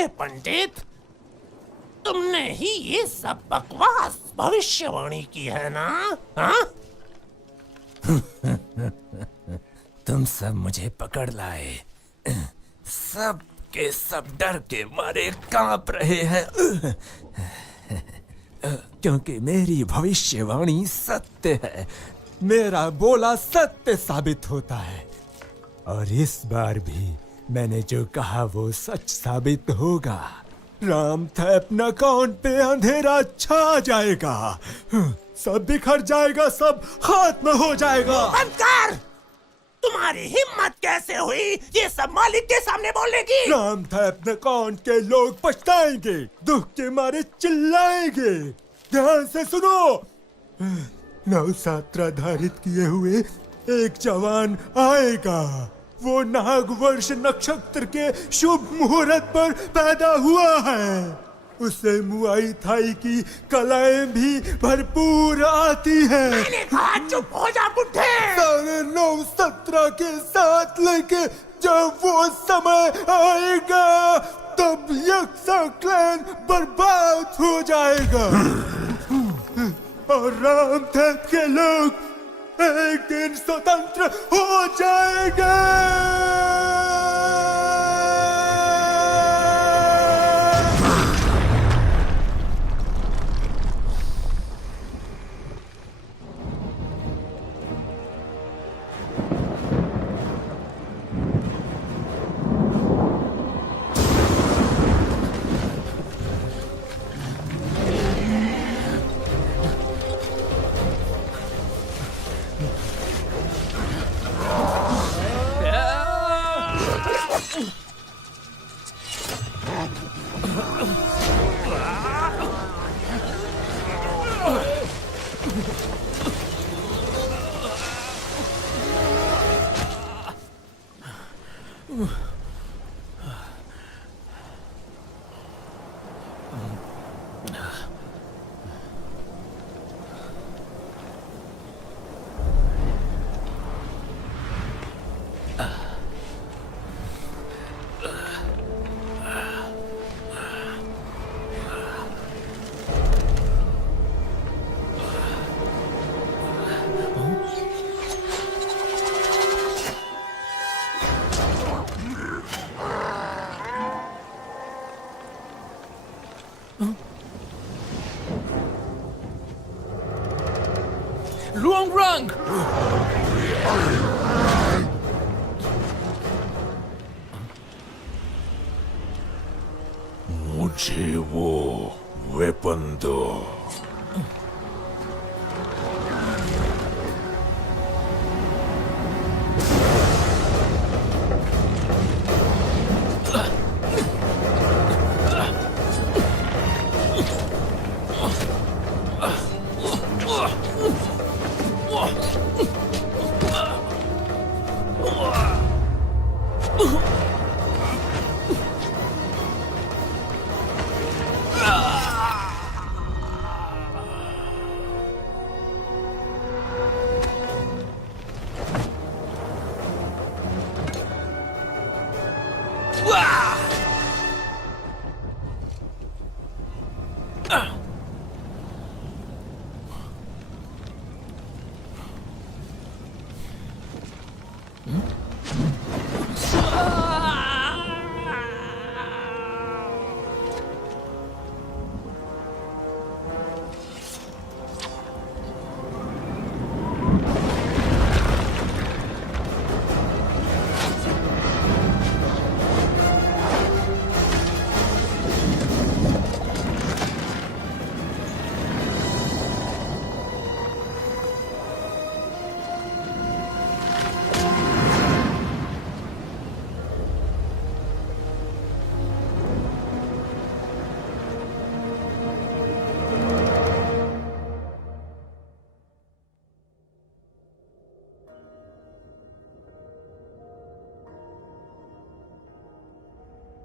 हे पंडित, तुमने ही ये सब बकवास भविष्यवाणी की है ना? हाँ? तुम सब मुझे पकड़ लाए, सब के सब डर के मारे कांप रहे हैं, क्योंकि मेरी भविष्यवाणी सत्य है। मेरा बोला सत्य साबित होता है, और इस बार भी मैंने जो कहा वो सच साबित होगा। रामथैप नकाउंट पे अंधेरा छा जाएगा, सब बिखर जाएगा, सब खत्म हो जाएगा। बंद कर! तुम्हारी हिम्मत कैसे हुई ये सब मालिक के सामने बोलने की? रामथैप नकाउंट के लोग पछताएंगे, दुख के मारे चिल्लाएंगे। ध्यान से सुनो, नवसात्रा धारित किए हुए एक जवान आएगा। वो नाग वर्ष नक्षत्र के शुभ मुहूर्त पर पैदा हुआ है। उसे मुआई थाई की कलाएं भी भरपूर आती हैं। मैंने कहा चुप हो जा बुड्ढे। सारे नवसात्रा के साथ लेके जब वो समय आएगा तब यक्षा क्लैन बर्बाद हो जाएगा और रामथैप के लोग एक दिन स्वतंत्र हो जाएगा। Luongrang! मुझे वो वेपन दो।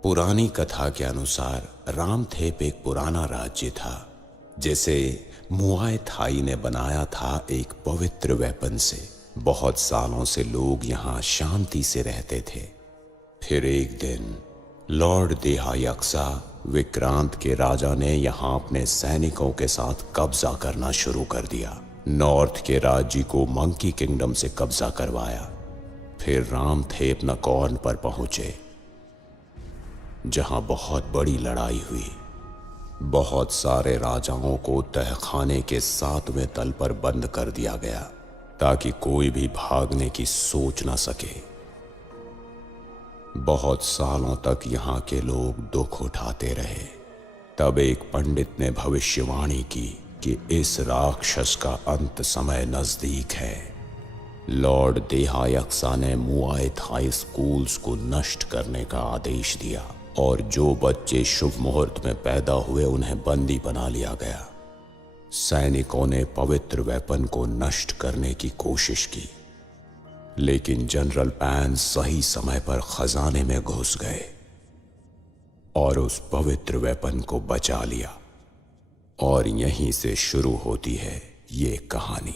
पुरानी कथा के अनुसार रामथेप एक पुराना राज्य था जिसे मुआय थाई ने बनाया था एक पवित्र वेपन से। बहुत सालों से लोग यहाँ शांति से रहते थे। फिर एक दिन लॉर्ड देहायक्सा विक्रांत के राजा ने यहाँ अपने सैनिकों के साथ कब्जा करना शुरू कर दिया। नॉर्थ के राज्य को मंकी किंगडम से कब्जा करवाया। फिर रामथेप नकॉर्न पर पहुंचे, जहां बहुत बड़ी लड़ाई हुई। बहुत सारे राजाओं को तहखाने के 7वें तल पर बंद कर दिया गया ताकि कोई भी भागने की सोच न सके। बहुत सालों तक यहाँ के लोग दुख उठाते रहे। तब एक पंडित ने भविष्यवाणी की कि इस राक्षस का अंत समय नजदीक है। लॉर्ड देहायक्सा ने मुआय थाई स्कूल्स को नष्ट करने का आदेश दिया और जो बच्चे शुभ मुहूर्त में पैदा हुए उन्हें बंदी बना लिया गया। सैनिकों ने पवित्र वेपन को नष्ट करने की कोशिश की, लेकिन जनरल पैन सही समय पर खजाने में घुस गए और उस पवित्र वेपन को बचा लिया। और यहीं से शुरू होती है ये कहानी।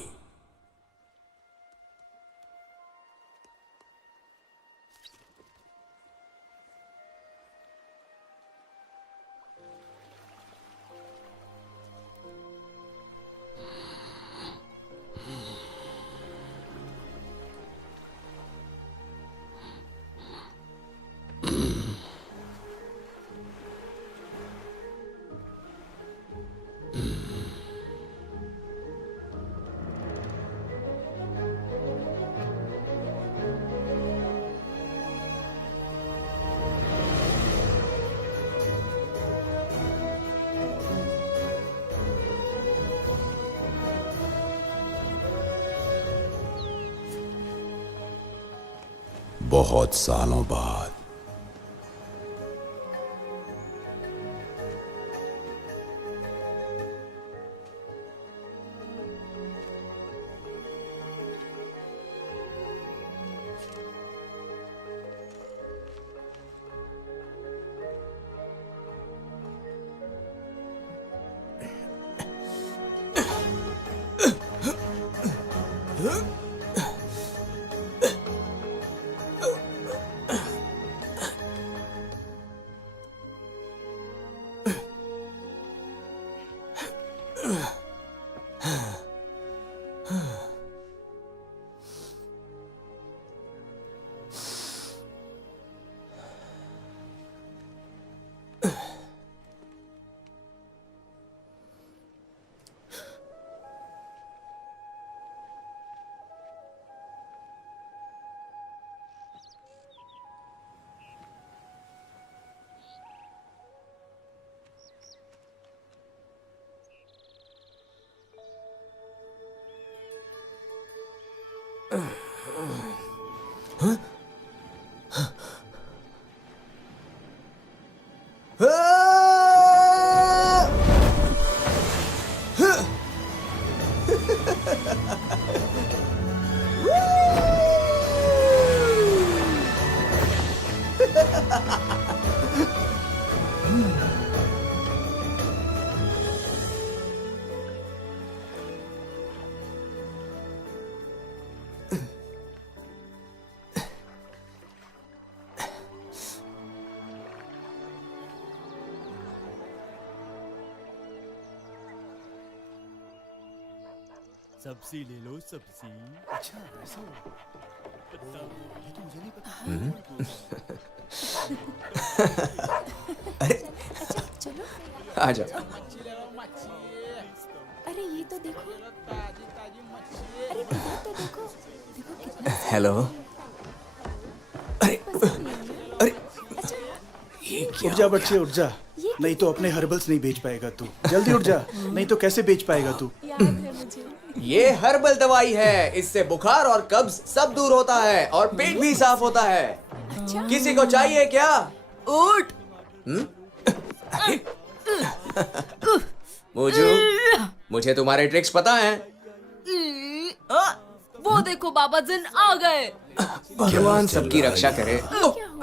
बहुत सालों बाद सब्जी ले लो, सब्जी। अच्छा ऐसा ये तो मुझे नहीं पता। अरे अच्छा चलो। आ जाओ। अरे ये तो देखो, अरे इधर तो देखो, देखो कितना हेलो। अरे अरे ये क्या? उठ जा बच्चे उठ जा, नहीं तो अपने हर्बल्स नहीं बेच पाएगा तू। जल्दी उठ जा, नहीं तो कैसे बेच पाएगा तू। याद है मुझे। ये हर्बल दवाई है, इससे बुखार और कब्ज सब दूर होता है और पेट भी साफ होता है। अच्छा किसी को चाहिए क्या? उठ। मुझे तुम्हारे ट्रिक्स पता है। वो देखो बाबा जिन आ गए। भगवान सबकी रक्षा करे।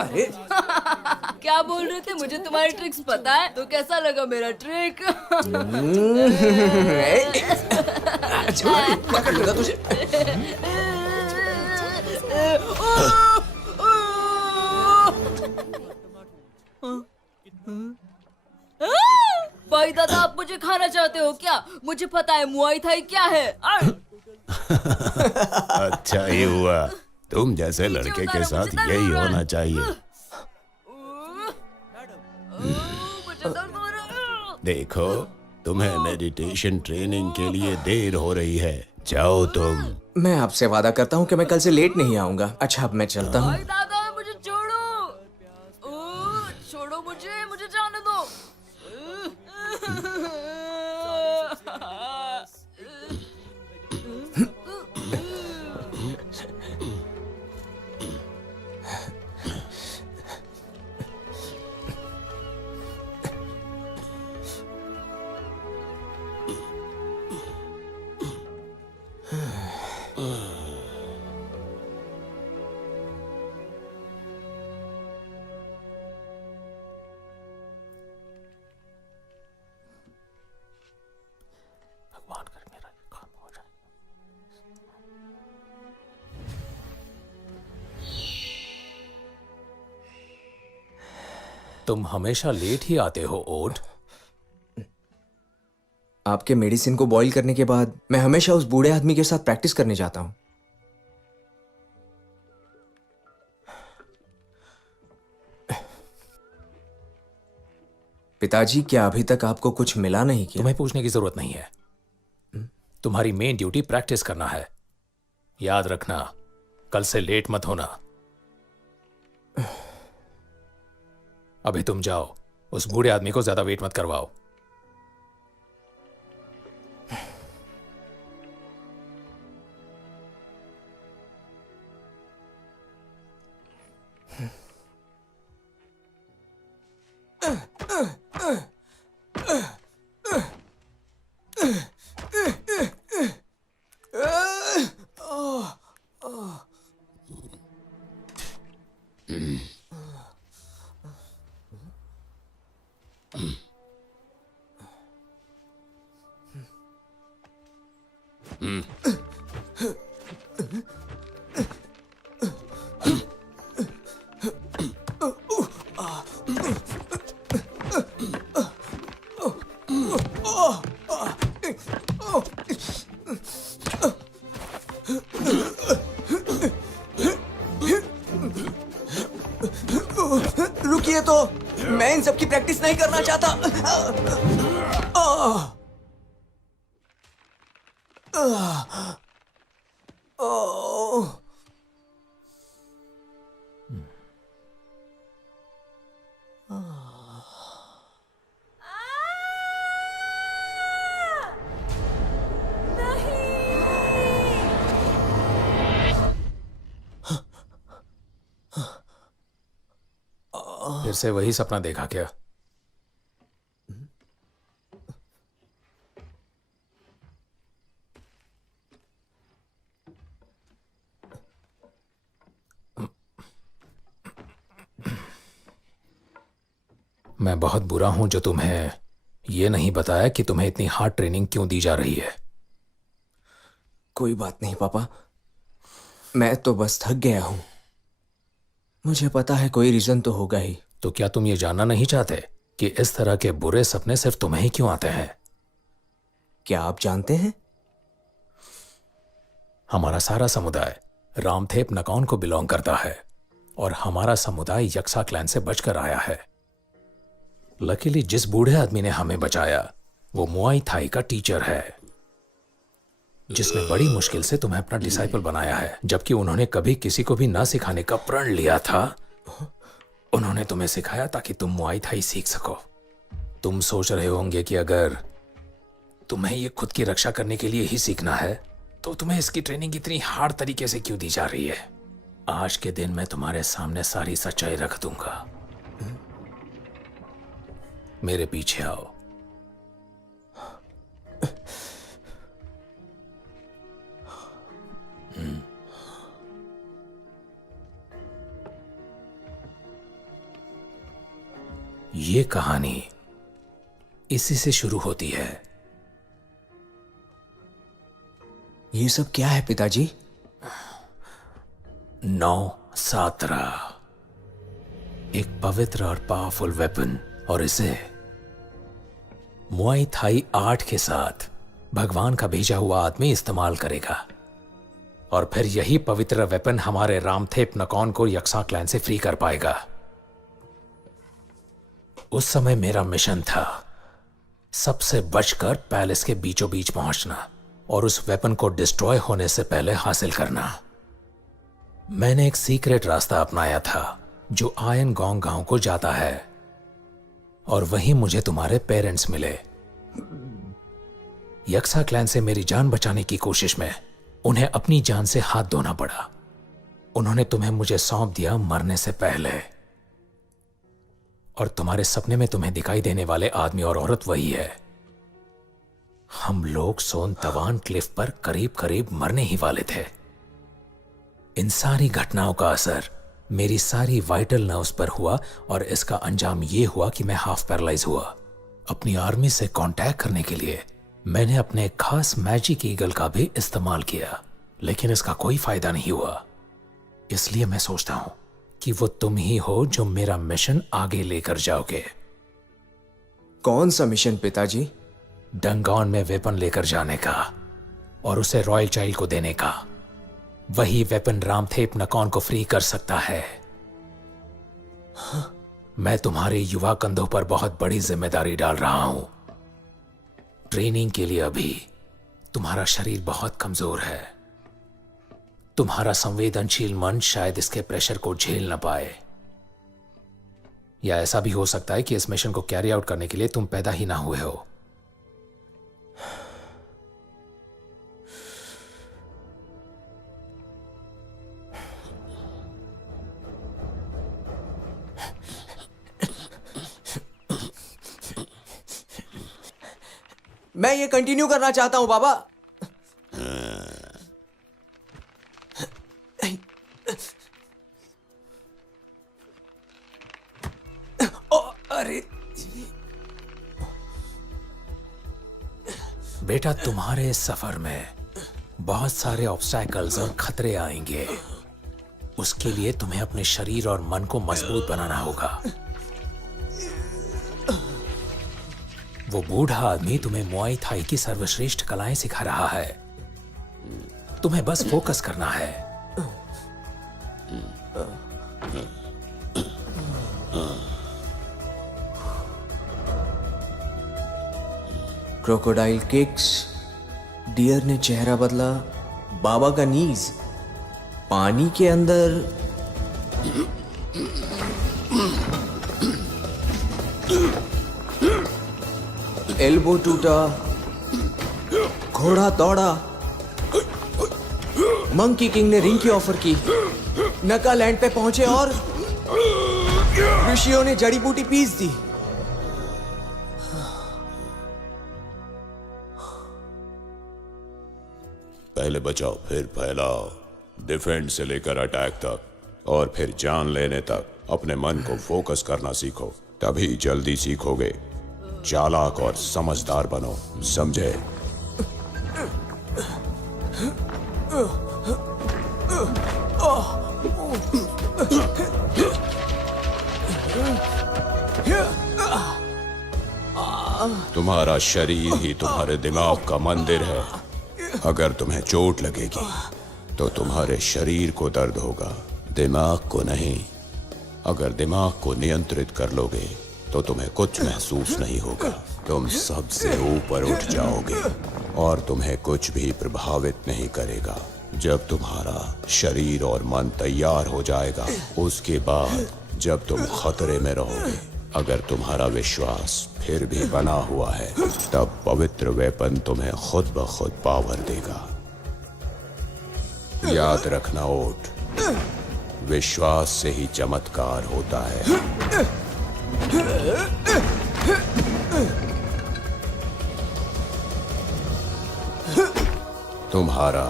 अरे क्या बोल रहे थे? मुझे तुम्हारे ट्रिक्स पता है। तो कैसा लगा मेरा ट्रिक? क्या कर लूंगा तुझे? भाई दादा, आप मुझे खाना चाहते हो क्या? मुझे पता है मुआई थाई क्या है। अच्छा ही हुआ, तुम जैसे लड़के के साथ यही होना चाहिए। मुझे दर्द हो रहा है। देखो, तुम्हें मेडिटेशन ट्रेनिंग के लिए देर हो रही है, जाओ तुम। मैं आपसे वादा करता हूँ कि मैं कल से लेट नहीं आऊंगा। अच्छा, अब मैं चलता हूँ। भाई दादा, मुझे छोड़ो। छोड़ो मुझे जाने दो। तुम हमेशा लेट ही आते हो ओट। आपके मेडिसिन को बॉईल करने के बाद मैं हमेशा उस बूढ़े आदमी के साथ प्रैक्टिस करने जाता हूँ। पिताजी, क्या अभी तक आपको कुछ मिला नहीं क्या? तुम्हें पूछने की जरूरत नहीं है। तुम्हारी मेन ड्यूटी प्रैक्टिस करना है। याद रखना, कल से लेट मत होना। अभी तुम जाओ, उस बूढ़े आदमी को ज्यादा वेट मत करवाओ। रुकिए तो, मैं इन सब की प्रैक्टिस नहीं करना चाहता। फिर से वही सपना देखा क्या? मैं बहुत बुरा हूं जो तुम्हें यह नहीं बताया कि तुम्हें इतनी हार्ड ट्रेनिंग क्यों दी जा रही है। कोई बात नहीं पापा, मैं तो बस थक गया हूं। मुझे पता है कोई रीजन तो होगा ही। तो क्या तुम ये जानना नहीं चाहते कि इस तरह के बुरे सपने सिर्फ तुम्हें ही क्यों आते हैं? क्या आप जानते हैं? हमारा सारा समुदाय रामथेप नकौन को बिलोंग करता है और हमारा समुदाय यक्सा क्लैन से बचकर आया है। लकीली जिस बूढ़े आदमी ने हमें बचाया वो मुआई थाई का टीचर है, जिसने बड़ी मुश्किल से तुम्हें अपना डिसाइपल बनाया है, जबकि उन्होंने कभी किसी को भी ना सिखाने का प्रण लिया था। उन्होंने तुम्हें सिखाया ताकि तुम मुआई थाई सीख सको। तुम सोच रहे होंगे कि अगर तुम्हें ये खुद की रक्षा करने के लिए ही सीखना है तो तुम्हें इसकी ट्रेनिंग इतनी हार्ड तरीके से क्यों दी जा रही है। आज के दिन मैं तुम्हारे सामने सारी सच्चाई रख दूंगा। मेरे पीछे आओ। ये कहानी इसी से शुरू होती है। ये सब क्या है पिताजी? 9-7 एक पवित्र और पावरफुल वेपन और इसे मुआई थाई आर्ट के साथ भगवान का भेजा हुआ आदमी इस्तेमाल करेगा और फिर यही पवित्र वेपन हमारे रामथेप नकौन को यक्सा क्लैन से फ्री कर पाएगा। उस समय मेरा मिशन था सबसे बचकर पैलेस के बीचों बीच पहुंचना और उस वेपन को डिस्ट्रॉय होने से पहले हासिल करना। मैंने एक सीक्रेट रास्ता अपनाया था जो आयन गोंग गांव को जाता है और वहीं मुझे तुम्हारे पेरेंट्स मिले। यक्सा क्लैन से मेरी जान बचाने की कोशिश में उन्हें अपनी जान से हाथ धोना पड़ा। उन्होंने तुम्हें मुझे सौंप दिया मरने से पहले, और तुम्हारे सपने में तुम्हें दिखाई देने वाले आदमी और औरत वही है। हम लोग सोन तवान क्लिफ पर करीब करीब मरने ही वाले थे। इन सारी घटनाओं का असर मेरी सारी वाइटल नर्व्स पर हुआ और इसका अंजाम यह हुआ कि मैं हाफ पैरालाइज हुआ। अपनी आर्मी से कांटेक्ट करने के लिए मैंने अपने खास मैजिक ईगल का भी इस्तेमाल किया, लेकिन इसका कोई फायदा नहीं हुआ। इसलिए मैं सोचता हूं कि वो तुम ही हो जो मेरा मिशन आगे लेकर जाओगे। कौन सा मिशन पिताजी? डंगॉन में वेपन लेकर जाने का और उसे रॉयल चाइल्ड को देने का। वही वेपन रामथेप नकौन को फ्री कर सकता है। मैं तुम्हारे युवा कंधों पर बहुत बड़ी जिम्मेदारी डाल रहा हूं। ट्रेनिंग के लिए अभी तुम्हारा शरीर बहुत कमजोर है। तुम्हारा संवेदनशील मन शायद इसके प्रेशर को झेल न पाए, या ऐसा भी हो सकता है कि इस मिशन को कैरी आउट करने के लिए तुम पैदा ही ना हुए हो। मैं ये कंटिन्यू करना चाहता हूं बाबा। अरे बेटा, तुम्हारे इस सफर में बहुत सारे ऑब्स्टैकल्स और खतरे आएंगे। उसके लिए तुम्हें अपने शरीर और मन को मजबूत बनाना होगा। वो बूढ़ा आदमी तुम्हें मुआई थाई की सर्वश्रेष्ठ कलाएं सिखा रहा है। तुम्हें बस फोकस करना है। क्रोकोडाइल किक्स, डियर ने चेहरा बदला, बाबा का नीज, पानी के अंदर एल्बो टूटा, घोड़ा दौड़ा, मंकी किंग ने रिंग की ऑफर की, नका लैंड पे पहुंचे और ऋषियों ने जड़ी बूटी पीस दी। पहले बचाओ फिर फैलाओ, डिफेंस से लेकर अटैक तक और फिर जान लेने तक अपने मन को फोकस करना सीखो, तभी जल्दी सीखोगे। चालाक और समझदार बनो, समझे? तुम्हारा शरीर ही तुम्हारे दिमाग का मंदिर है। अगर तुम्हें चोट लगेगी तो तुम्हारे शरीर को दर्द होगा, दिमाग को नहीं। अगर दिमाग को नियंत्रित कर लोगे तो तुम्हें कुछ महसूस नहीं होगा। तुम सबसे ऊपर उठ जाओगे और तुम्हें कुछ भी प्रभावित नहीं करेगा। जब तुम्हारा शरीर और मन तैयार हो जाएगा, उसके बाद जब तुम खतरे में रहोगे, अगर तुम्हारा विश्वास फिर भी बना हुआ है, तब पवित्र वेपन तुम्हें खुद ब खुद पावर देगा। याद रखना ओट, विश्वास से ही चमत्कार होता है। तुम्हारा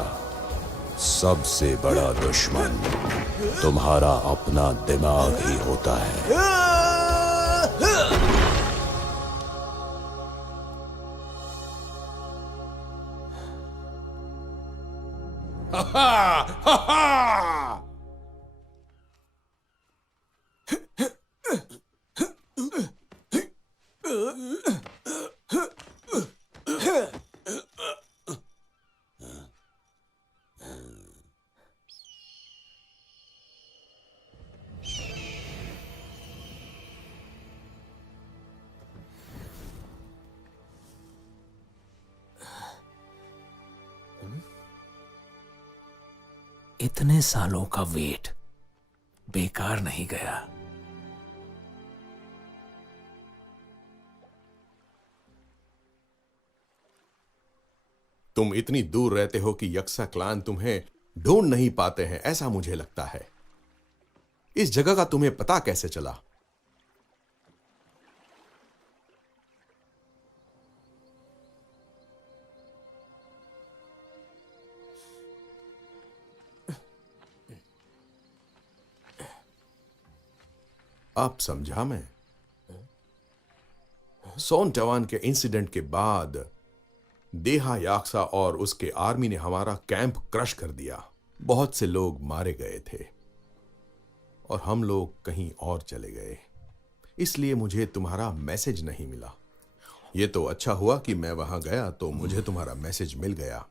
सबसे बड़ा दुश्मन तुम्हारा अपना दिमाग ही होता है। इतने सालों का वेट बेकार नहीं गया। तुम इतनी दूर रहते हो कि यक्सा क्लान तुम्हें ढूंढ नहीं पाते हैं, ऐसा मुझे लगता है। इस जगह का तुम्हें पता कैसे चला? अब समझा मैं। सोन टवान के इंसिडेंट के बाद देहा याक्सा और उसके आर्मी ने हमारा कैंप क्रश कर दिया। बहुत से लोग मारे गए थे और हम लोग कहीं और चले गए, इसलिए मुझे तुम्हारा मैसेज नहीं मिला। यह तो अच्छा हुआ कि मैं वहां गया तो मुझे तुम्हारा मैसेज मिल गया।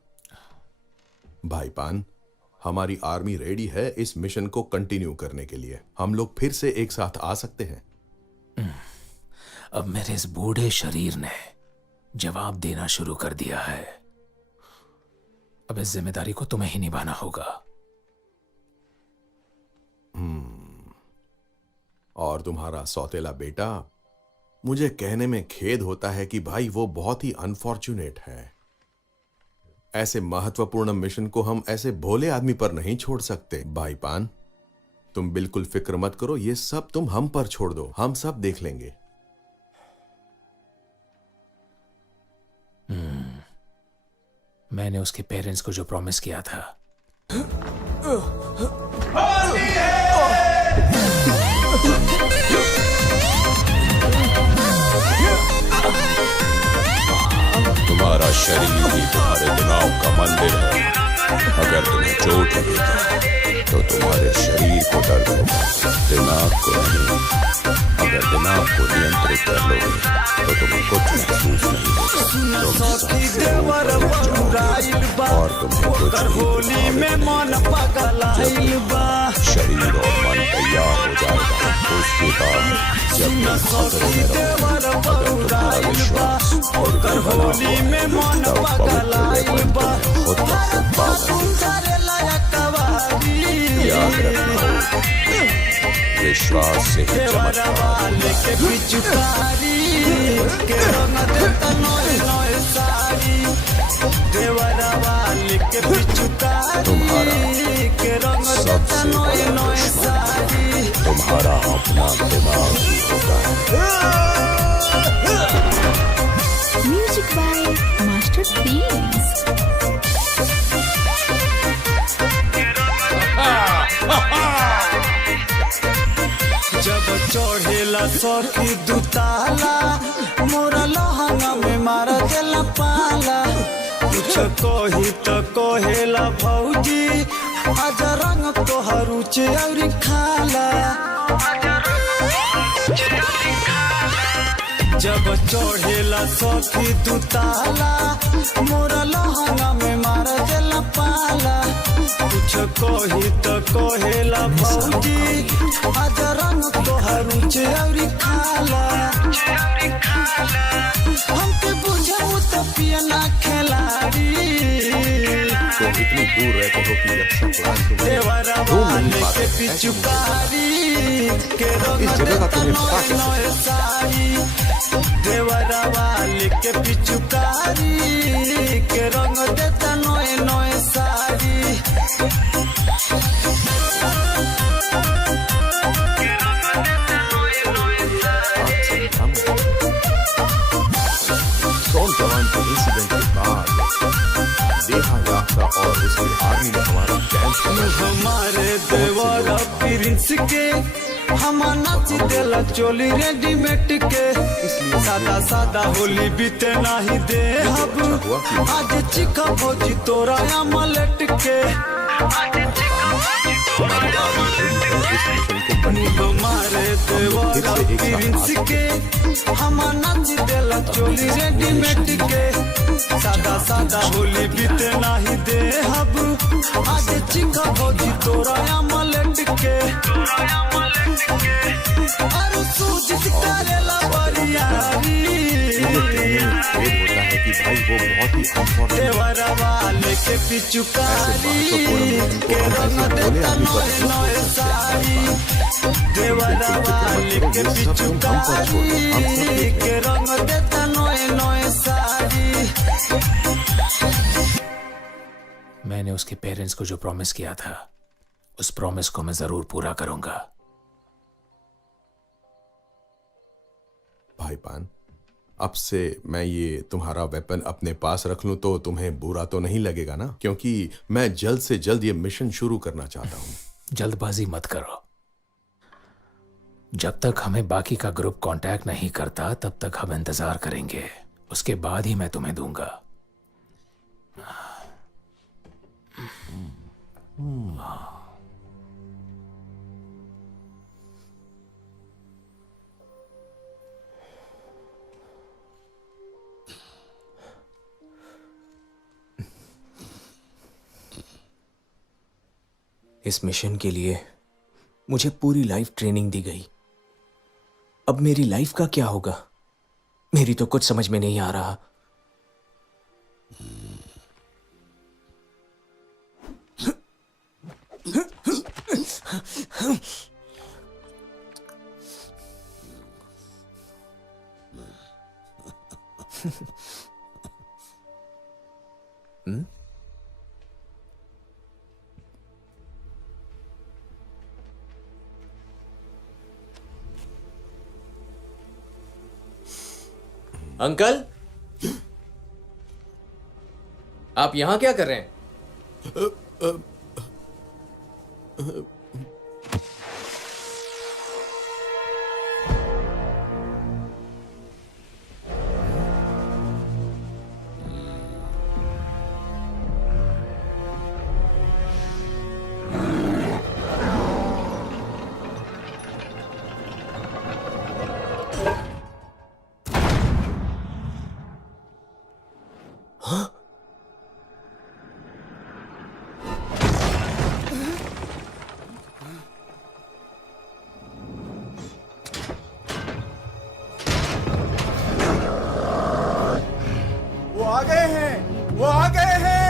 भाई पान, हमारी आर्मी रेडी है इस मिशन को कंटिन्यू करने के लिए। हम लोग फिर से एक साथ आ सकते हैं। अब मेरे इस बूढ़े शरीर ने जवाब देना शुरू कर दिया है। अब इस जिम्मेदारी को तुम्हें ही निभाना होगा। और तुम्हारा सौतेला बेटा, मुझे कहने में खेद होता है कि भाई वो बहुत ही अनफॉर्चुनेट है। ऐसे महत्वपूर्ण मिशन को हम ऐसे भोले आदमी पर नहीं छोड़ सकते। भाई पान, तुम बिल्कुल फिक्र मत करो, ये सब तुम हम पर छोड़ दो, हम सब देख लेंगे। मैंने उसके पेरेंट्स को जो प्रॉमिस किया था, तुम्हारा शरीर ही तुम्हारे दिमाग का मंदिर है। अगर तुम्हें चोट लगेगी तो तुम्हारे शरीर को दर्द होगा, दिमाग को नहीं। अगर दिमाग को नियंत्रित कर लोगे तो तुम्हें कुछ महसूस नहीं होगा। और तुम्हें कुछ होली में मन शरीर और मन तैयार हो जाएगा। उसके बाद जब तुम खतरे में रहोगे, अगर तुम्हारा विश्वास और होली में मन पवित्र वेपन खुद तक याद रखना, विश्वास से ही चमत्कार तुम्हारा सबसे बड़ा दुश्मन तुम्हारा अपना दिमाग ही होता है। Music by master Prince. जब चढ़ेला सखी दुताला, मोरा लहंगा में मार देला पाला। कुछ कही तो कहेला भौजी, आज रंग तोहर उचे और खाला। जब चढ़ेला सखी दुताला, मोरा लहंगा में मार देला पाला। कुछ कही तो कहेला भौजी, आज रंग तोहर उचे और खाला। हमके बुझाऊ तो पियला खिलाड़ी। तुम इतनी दूर रहते हो कि यक्सा क्लान तुम्हें ढूंढ नहीं पाते हैं। पिचुकारी के इस जगह का तुम्हें पता कैसे? देवरा वाले के पिचुकारी के रंग देता नोए नोए साड़ी। सोन टवान के इंसिडेंट के बाद देहा याक्सा और उसके आर्मी ने हमारा कैंप हमारे देवरा प्रिंस के हम नाच देला चोली रेडीमेड के। सादा सादा होली बीते नहीं दे अब, आज चिका भोजी तोरा अमलेट के। हमारे देवारा प्रिंस के हम नाच देला चोली रेडीमेड के सादा सादा होली बीते नाही दे हब आज चिंगा भौजी तोरा अमलेट के अरे सूजित करेला बरियारी होता है कि भाई वो बहुत ही अनफॉर्चुनेट देवारा वाले के पिचुकारी के रंग देता नए नए साड़ी देवारा वाले के पिचुकारी के रंग देता नए नए साड़ी। मैंने उसके पेरेंट्स को जो प्रॉमिस किया था उस प्रॉमिस को मैं जरूर पूरा करूंगा। भाई पान, अब से मैं ये तुम्हारा वेपन अपने पास रख लूं तो तुम्हें बुरा तो नहीं लगेगा ना? क्योंकि मैं जल्द से जल्द ये मिशन शुरू करना चाहता हूं। जल्दबाजी मत करो। जब तक हमें बाकी का ग्रुप कांटेक्ट नहीं करता तब तक हम इंतजार करेंगे, उसके बाद ही मैं तुम्हें दूंगा। इस मिशन के लिए मुझे पूरी लाइफ ट्रेनिंग दी गई। अब मेरी लाइफ का क्या होगा, मेरी तो कुछ समझ में नहीं आ रहा। अंकल, आप यहां क्या कर रहे हैं? वो आ गए हैं।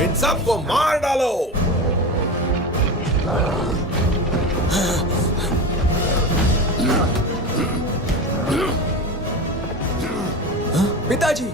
इन सबको मार डालो। पिताजी,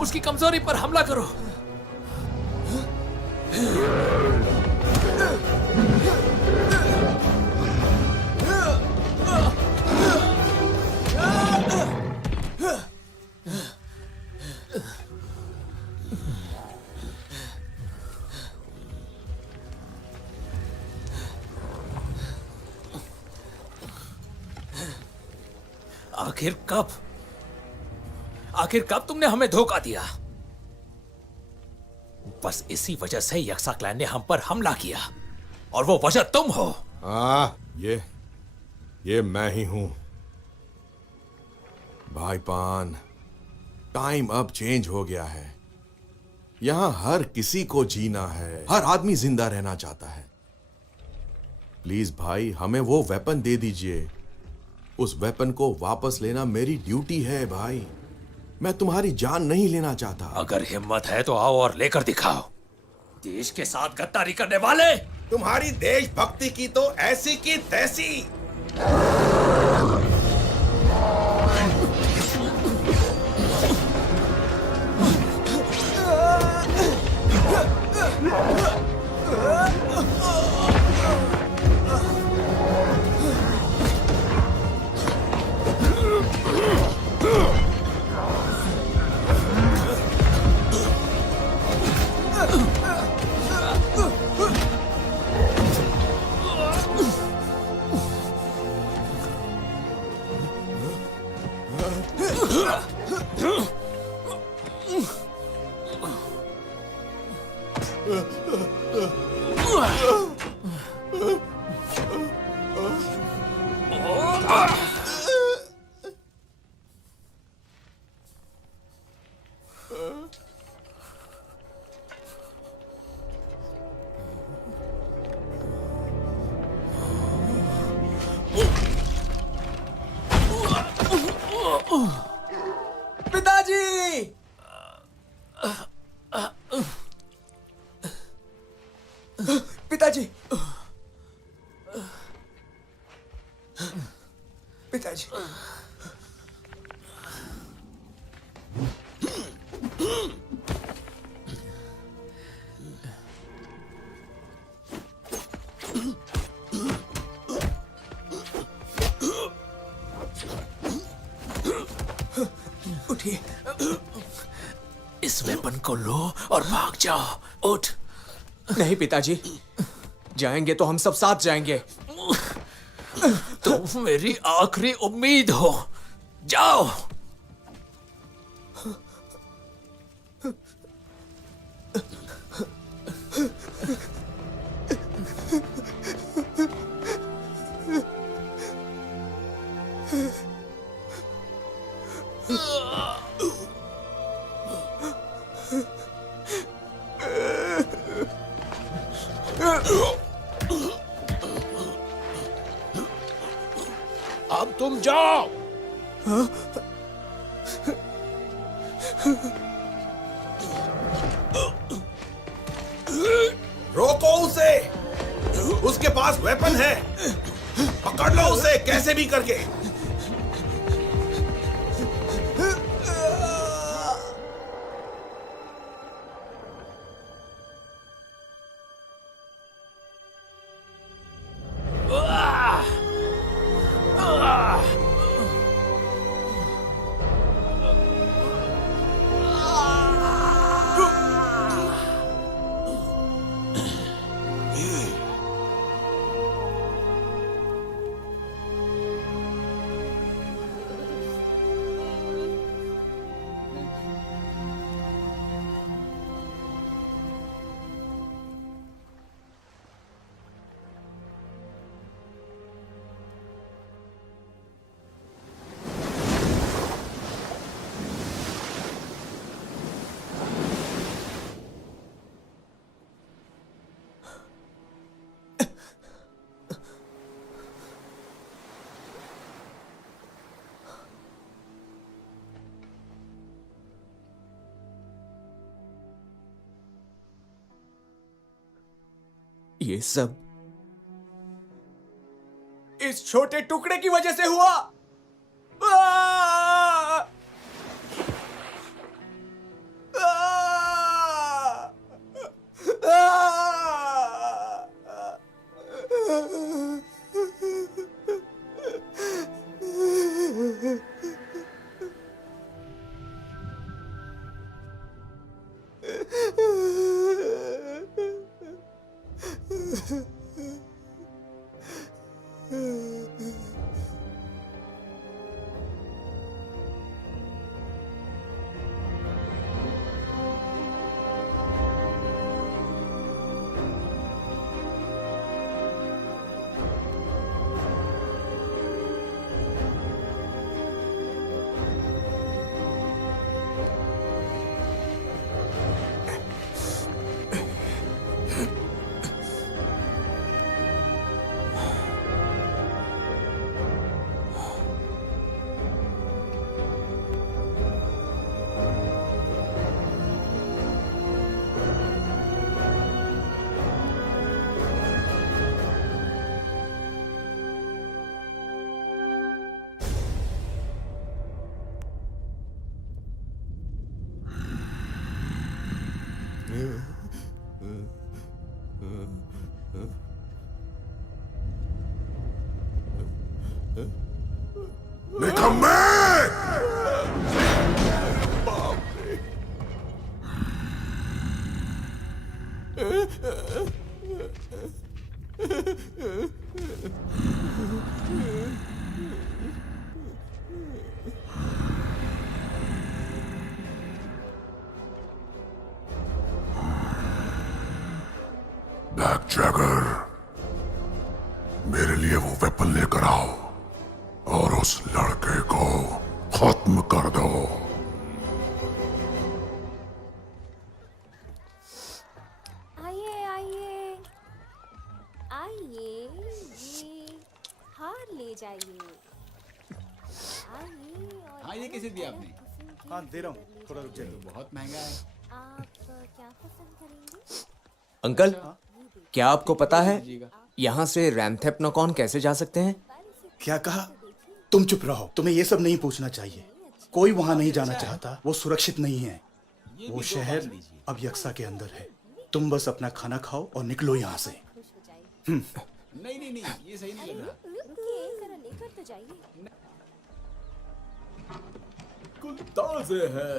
उसकी कमजोरी पर हमला करो। आखिर कब तुमने हमें धोखा दिया? बस इसी वजह से यक्सा क्लैन ने हम पर हमला किया और वो वजह तुम हो। ये मैं ही हूं। भाई पान, टाइम अब चेंज हो गया है। यहां हर किसी को जीना है, हर आदमी जिंदा रहना चाहता है। प्लीज भाई, हमें वो वेपन दे दीजिए उस वेपन को वापस लेना मेरी ड्यूटी है भाई। मैं तुम्हारी जान नहीं लेना चाहता। अगर हिम्मत है तो आओ और लेकर दिखाओ। देश के साथ गद्दारी करने वाले। तुम्हारी देशभक्ति की तो ऐसी की तैसी। पिताजी! पिताजी! पिताजी! उठिए। इस वेपन को लो और भाग जाओ। उठ। नहीं पिताजी, जाएंगे तो हम सब साथ जाएंगे। तुम मेरी आखिरी उम्मीद हो। जाओ। अब तुम जाओ। रोको उसे। उसके पास वेपन है। पकड़ लो उसे कैसे भी करके। ये सब इस छोटे टुकड़े की वजह से हुआ। निकम्मे! ब्लैक जैगर, मेरे लिए वो वेपन लेकर आओ और उस लड़के को खत्म कर दो। आइए आइए आइए, ये हार ले जाइए। आइए और हाँ, ये कैसे दिया आपने? हाँ दे रहा हूँ, थोड़ा रुक जाइए। बहुत महंगा है। आप क्या पसंद करेंगे? अंकल, क्या आपको पता है यहाँ से रैमथेप्नोकॉन कैसे जा सकते हैं? क्या कहा? तुम चुप रहो, तुम्हें ये सब नहीं पूछना चाहिए। कोई वहां नहीं जाना चाहता, वो सुरक्षित नहीं है। वो शहर अब यक्सा के अंदर है। तुम बस अपना खाना खाओ और निकलो यहाँ से। नहीं नहीं नहीं, ये सही नहीं लग रहा। रुकिए, जरा लेकर तो जाइए। ताज़े है,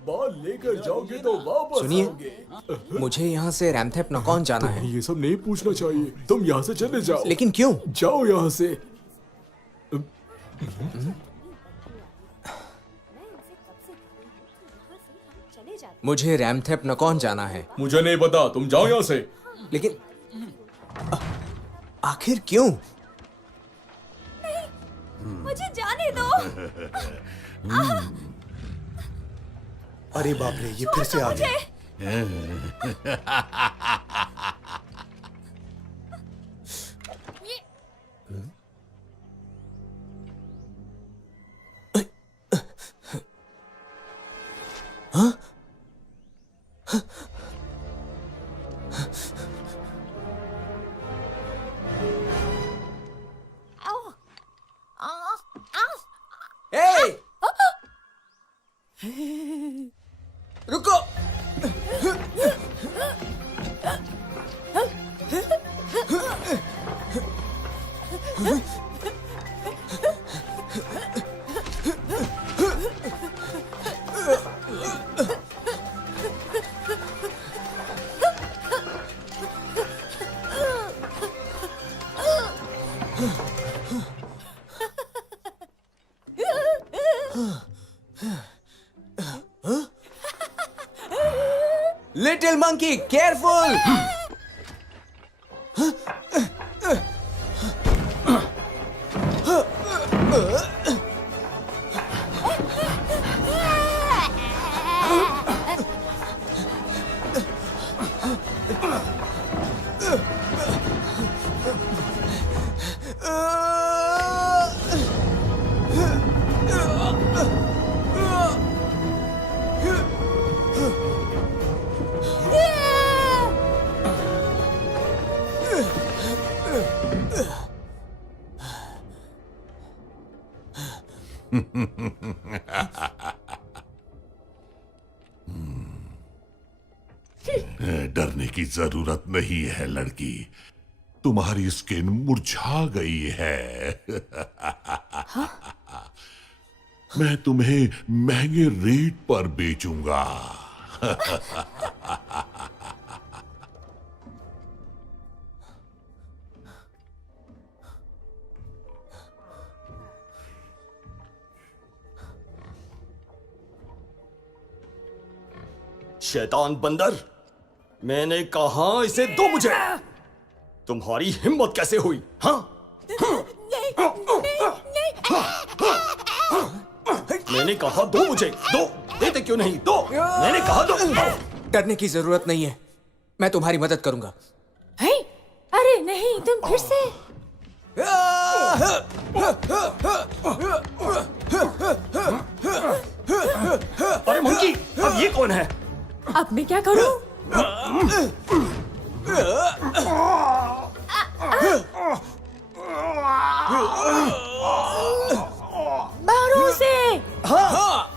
बाल लेकर जाओगे तो वापस सुनिए, आओगे। मुझे यहाँ से रैमथेप्नोकॉन जाना है। ये सब नहीं पूछना चाहिए, तुम यहाँ से चले जाओ। लेकिन क्यों? जाओ यहाँ से। मैं इनसे कब से कह रही हूँ कि यहाँ से हम चले जाते हैं। मुझे रैमथेप्नोकॉन जाना है। मुझे नहीं पता, तुम जाओ यहाँ से। लेकिन आखिर क्यों? मुझे जाने दो। अरे बाप रे, ये फिर से आ गया। ए! रुको! Little monkey, careful! डरने की जरूरत नहीं है लड़की, तुम्हारी स्किन मुरझा गई है। मैं तुम्हें महंगे रेट पर बेचूंगा। शैतान बंदर, मैंने कहा इसे दो मुझे। तुम्हारी हिम्मत कैसे हुई? हाँ, मैंने कहा दो मुझे, दो। देते क्यों नहीं? दो, मैंने कहा दो। डरने की जरूरत नहीं है, मैं तुम्हारी मदद करूंगा। है? अरे नहीं, तुम फिर से। अरे मंकी, अब ये कौन है? अब मैं क्या करूं? बाहरों से। हाँ।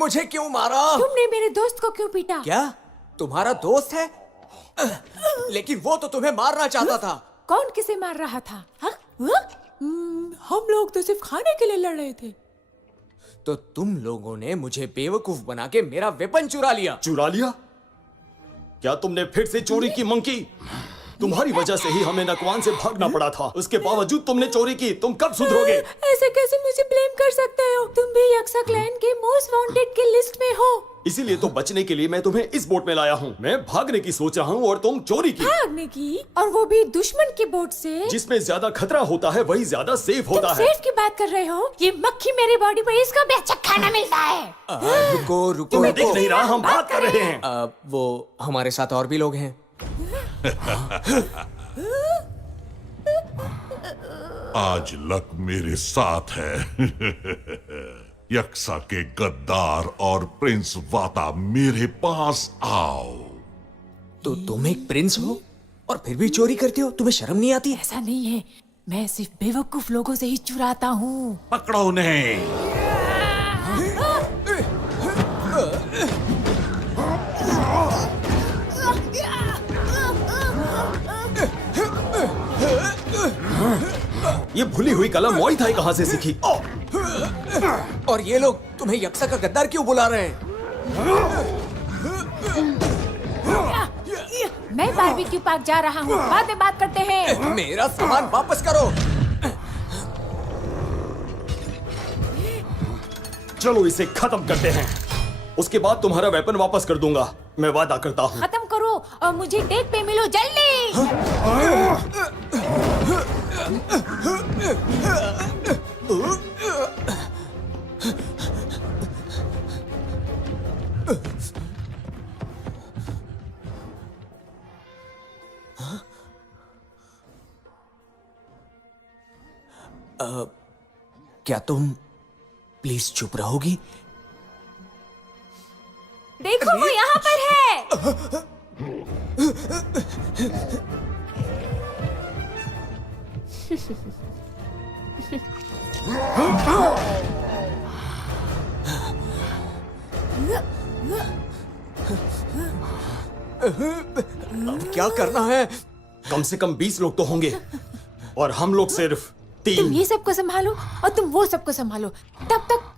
मुझे क्यों मारा? तुमने मेरे दोस्त को क्यों पीटा? क्या तुम्हारा दोस्त है? लेकिन वो तो तुम्हें मारना चाहता था। कौन किसे मार रहा था? हाँ? हम लोग तो सिर्फ खाने के लिए लड़ रहे थे। तो तुम लोगों ने मुझे बेवकूफ बना के मेरा वेपन चुरा लिया। चुरा लिया? क्या तुमने फिर से चोरी की मंकी? तुम्हारी वजह से ही हमें नकवान से भागना पड़ा था। उसके बावजूद तुमने चोरी की। तुम कब सुधरोगे? ऐसे कैसे मुझे ब्लेम कर सकते हो? तुम भी यक्सा क्लैन के मोस्ट वांटेड की लिस्ट में हो। इसीलिए तो बचने के लिए मैं तुम्हें इस बोट में लाया हूँ। मैं भागने की सोच रहा हूँ और तुम चोरी की। भागने की? और वो भी दुश्मन की बोट से? जिसमें ज्यादा खतरा होता है वही ज्यादा सेफ होता तुम है। सेफ की बात कर रहे हो? ये मक्खी मेरी बॉडी पर, इसका भी अच्छा खाना मिलता है। रुको रुको तुम्हें देख नहीं रहा, हम बात कर रहे हैं। वो हमारे साथ और भी लोग हैं। आज लक मेरे साथ है। यक्सा के गद्दार और प्रिंस वाता मेरे पास आओ। तो तुम एक प्रिंस हो और फिर भी चोरी करते हो? तुम्हें शर्म नहीं आती? ऐसा नहीं है, मैं सिर्फ बेवकूफ लोगों से ही चुराता हूँ। पकड़ो उन्हें। ये भूली हुई कला मुआई थाई कहाँ से सीखी? और ये लोग तुम्हें यक्सा का गद्दार क्यों बुला रहे हैं? मैं बारबेक्यू पार्क जा रहा हूँ, बाद में बात करते हैं। मेरा सामान वापस करो। चलो इसे खत्म करते हैं। उसके बाद तुम्हारा वेपन वापस कर दूंगा, मैं वादा करता हूँ। खत्म करो और मुझे डेट पे मिलो जल्दी। क्या तुम प्लीज चुप रहोगी? देखो वो यहाँ पर है। अब क्या करना है? कम से कम 20 लोग तो होंगे और हम लोग सिर्फ तुम 3। ये सबको संभालो और तुम वो सबको संभालो। तब तक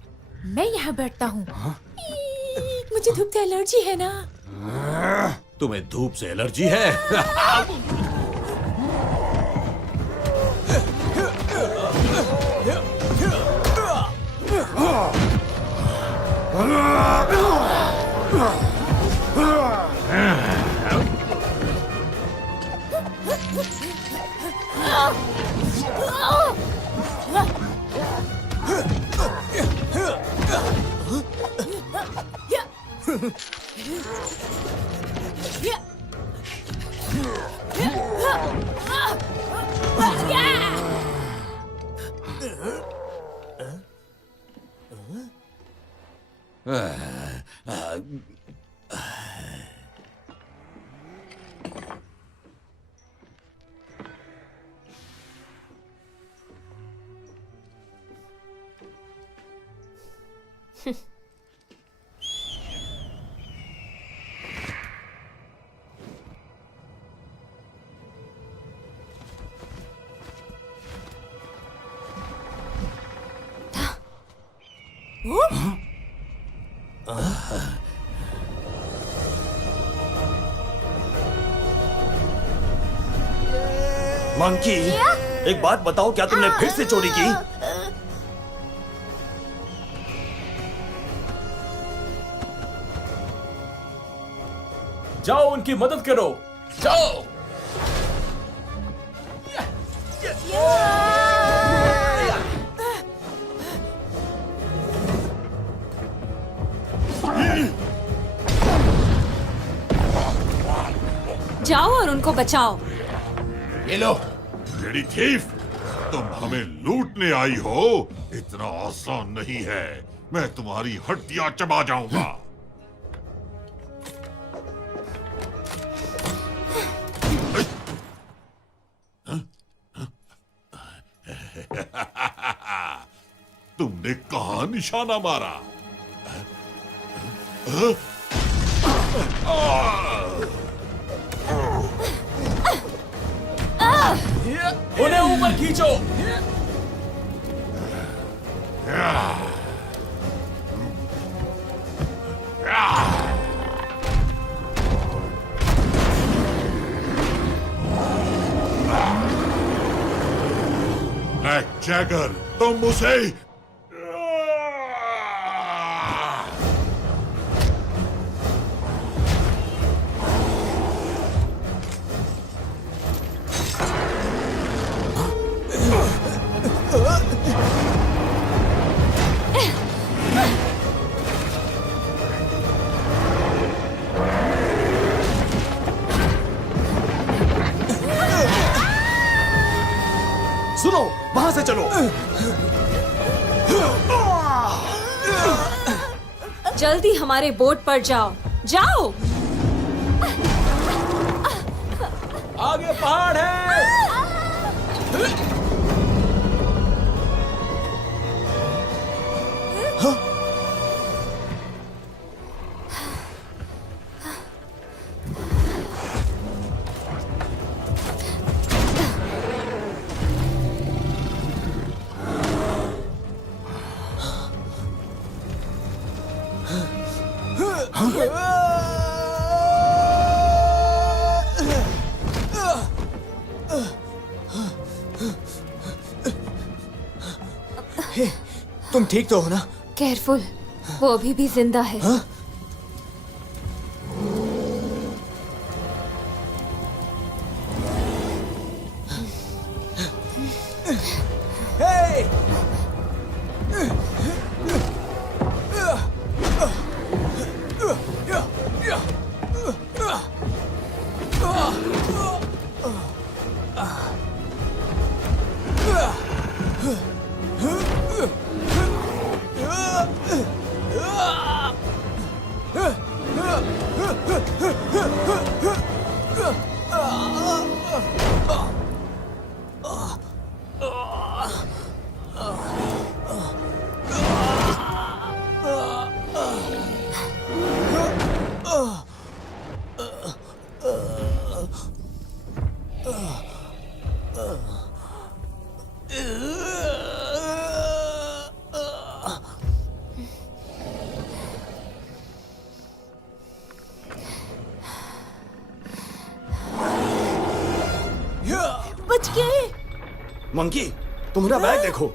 मैं यहाँ बैठता हूँ। मुझे धूप से एलर्जी है ना। तुम्हें धूप से एलर्जी है? मंकी, एक बात बताओ, क्या तुमने फिर से चोरी की? जाओ उनकी मदद करो, जाओ। जाओ और उनको बचाओ। ये लो। लेडी थीफ, तुम हमें लूटने आई हो? इतना आसान नहीं है। मैं तुम्हारी हड्डियां चबा जाऊंगा। तुमने कहां निशाना मारा? उन्हें ऊपर खींचो। ब्लैक जैगर, तुम उसे सुनो, वहां से चलो। जल्दी हमारे बोट पर जाओ, जाओ। आगे पहाड़ है। तुम ठीक तो हो ना? केयरफुल, वो अभी भी जिंदा है। बच गए। मंकी, तुम्हारा बैग देखो।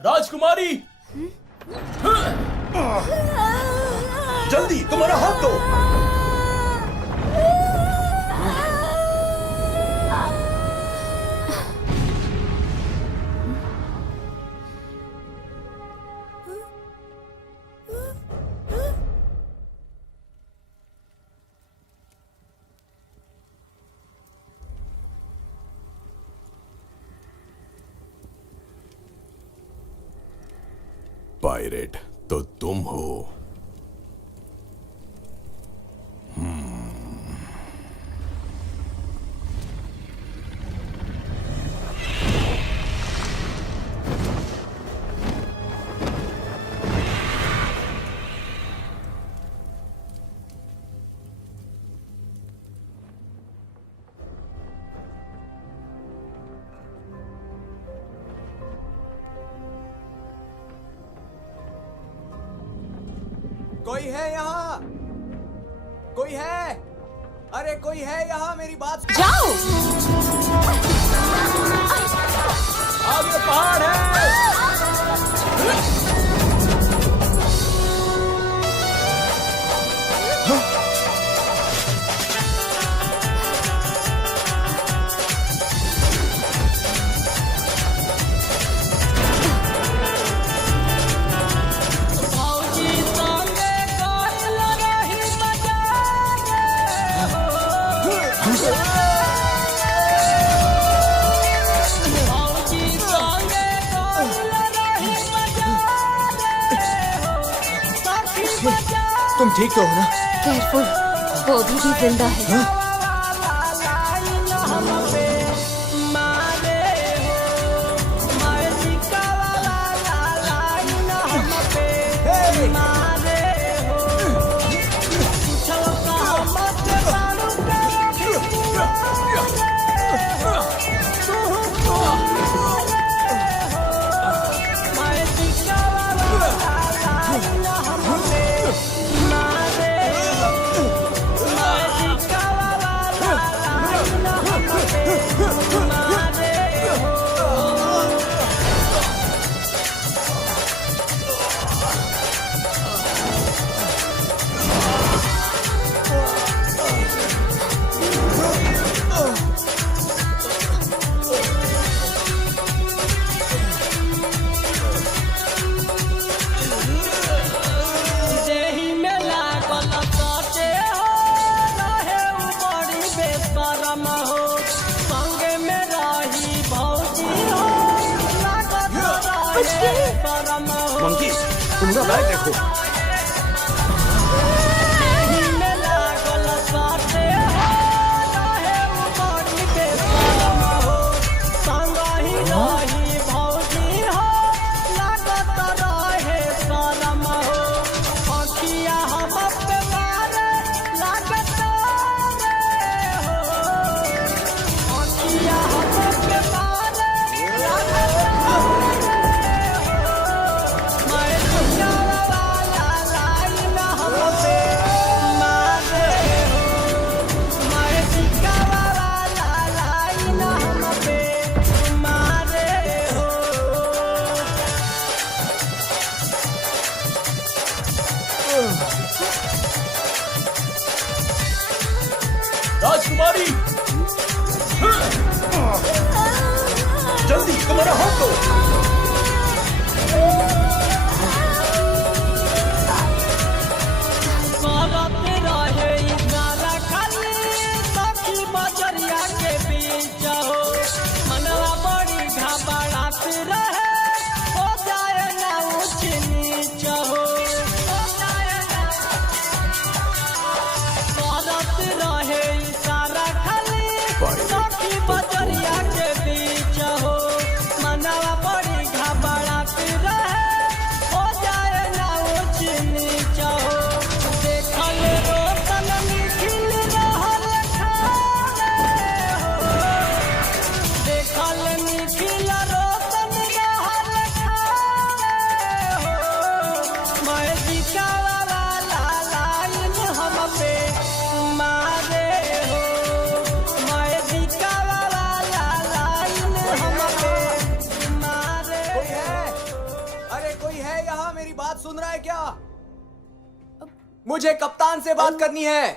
राजकुमारी, जल्दी तुम्हारा हाथ दो। पायरेट तो तुम हो। कोई है यहाँ? कोई है? अरे कोई है यहाँ? मेरी बात जाओ। आगे पहाड़ है। तुम ठीक तो हो ना? केयरफुल, वो अभी भी जिंदा है। मंकी, तुमरा बैग देखो। राजकुमारी, जल्दी तुम्हारा हाथ दो। सुन रहा है क्या? मुझे कप्तान से बात करनी है।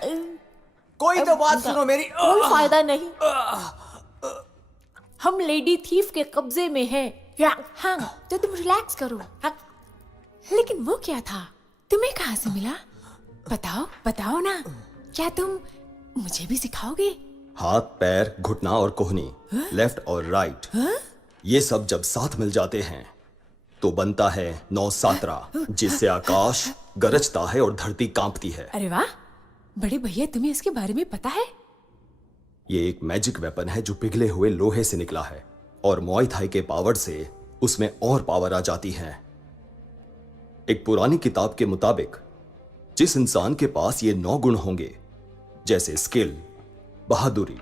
कोई तो बात सुनो मेरी। कोई फायदा नहीं, हम लेडी थीफ के कब्जे में हैं। हाँ, तो तुम रिलैक्स करो। हाँ। लेकिन वो क्या था? तुम्हें कहाँ से मिला? बताओ बताओ ना, क्या तुम मुझे भी सिखाओगे? हाथ, पैर, घुटना और कोहनी, लेफ्ट और राइट, ये सब जब साथ मिल जाते हैं तो बनता है नौसात्रा, जिससे आकाश गरजता है और धरती कांपती है। अरे वाह, बड़े भैया तुम्हें इसके बारे में पता है? ये एक मैजिक वेपन है जो पिघले हुए लोहे से निकला है और मुआई थाई के पावर से उसमें और पावर आ जाती है। एक पुरानी किताब के मुताबिक जिस इंसान के पास ये 9 गुण होंगे, जैसे स्किल, बहादुरी,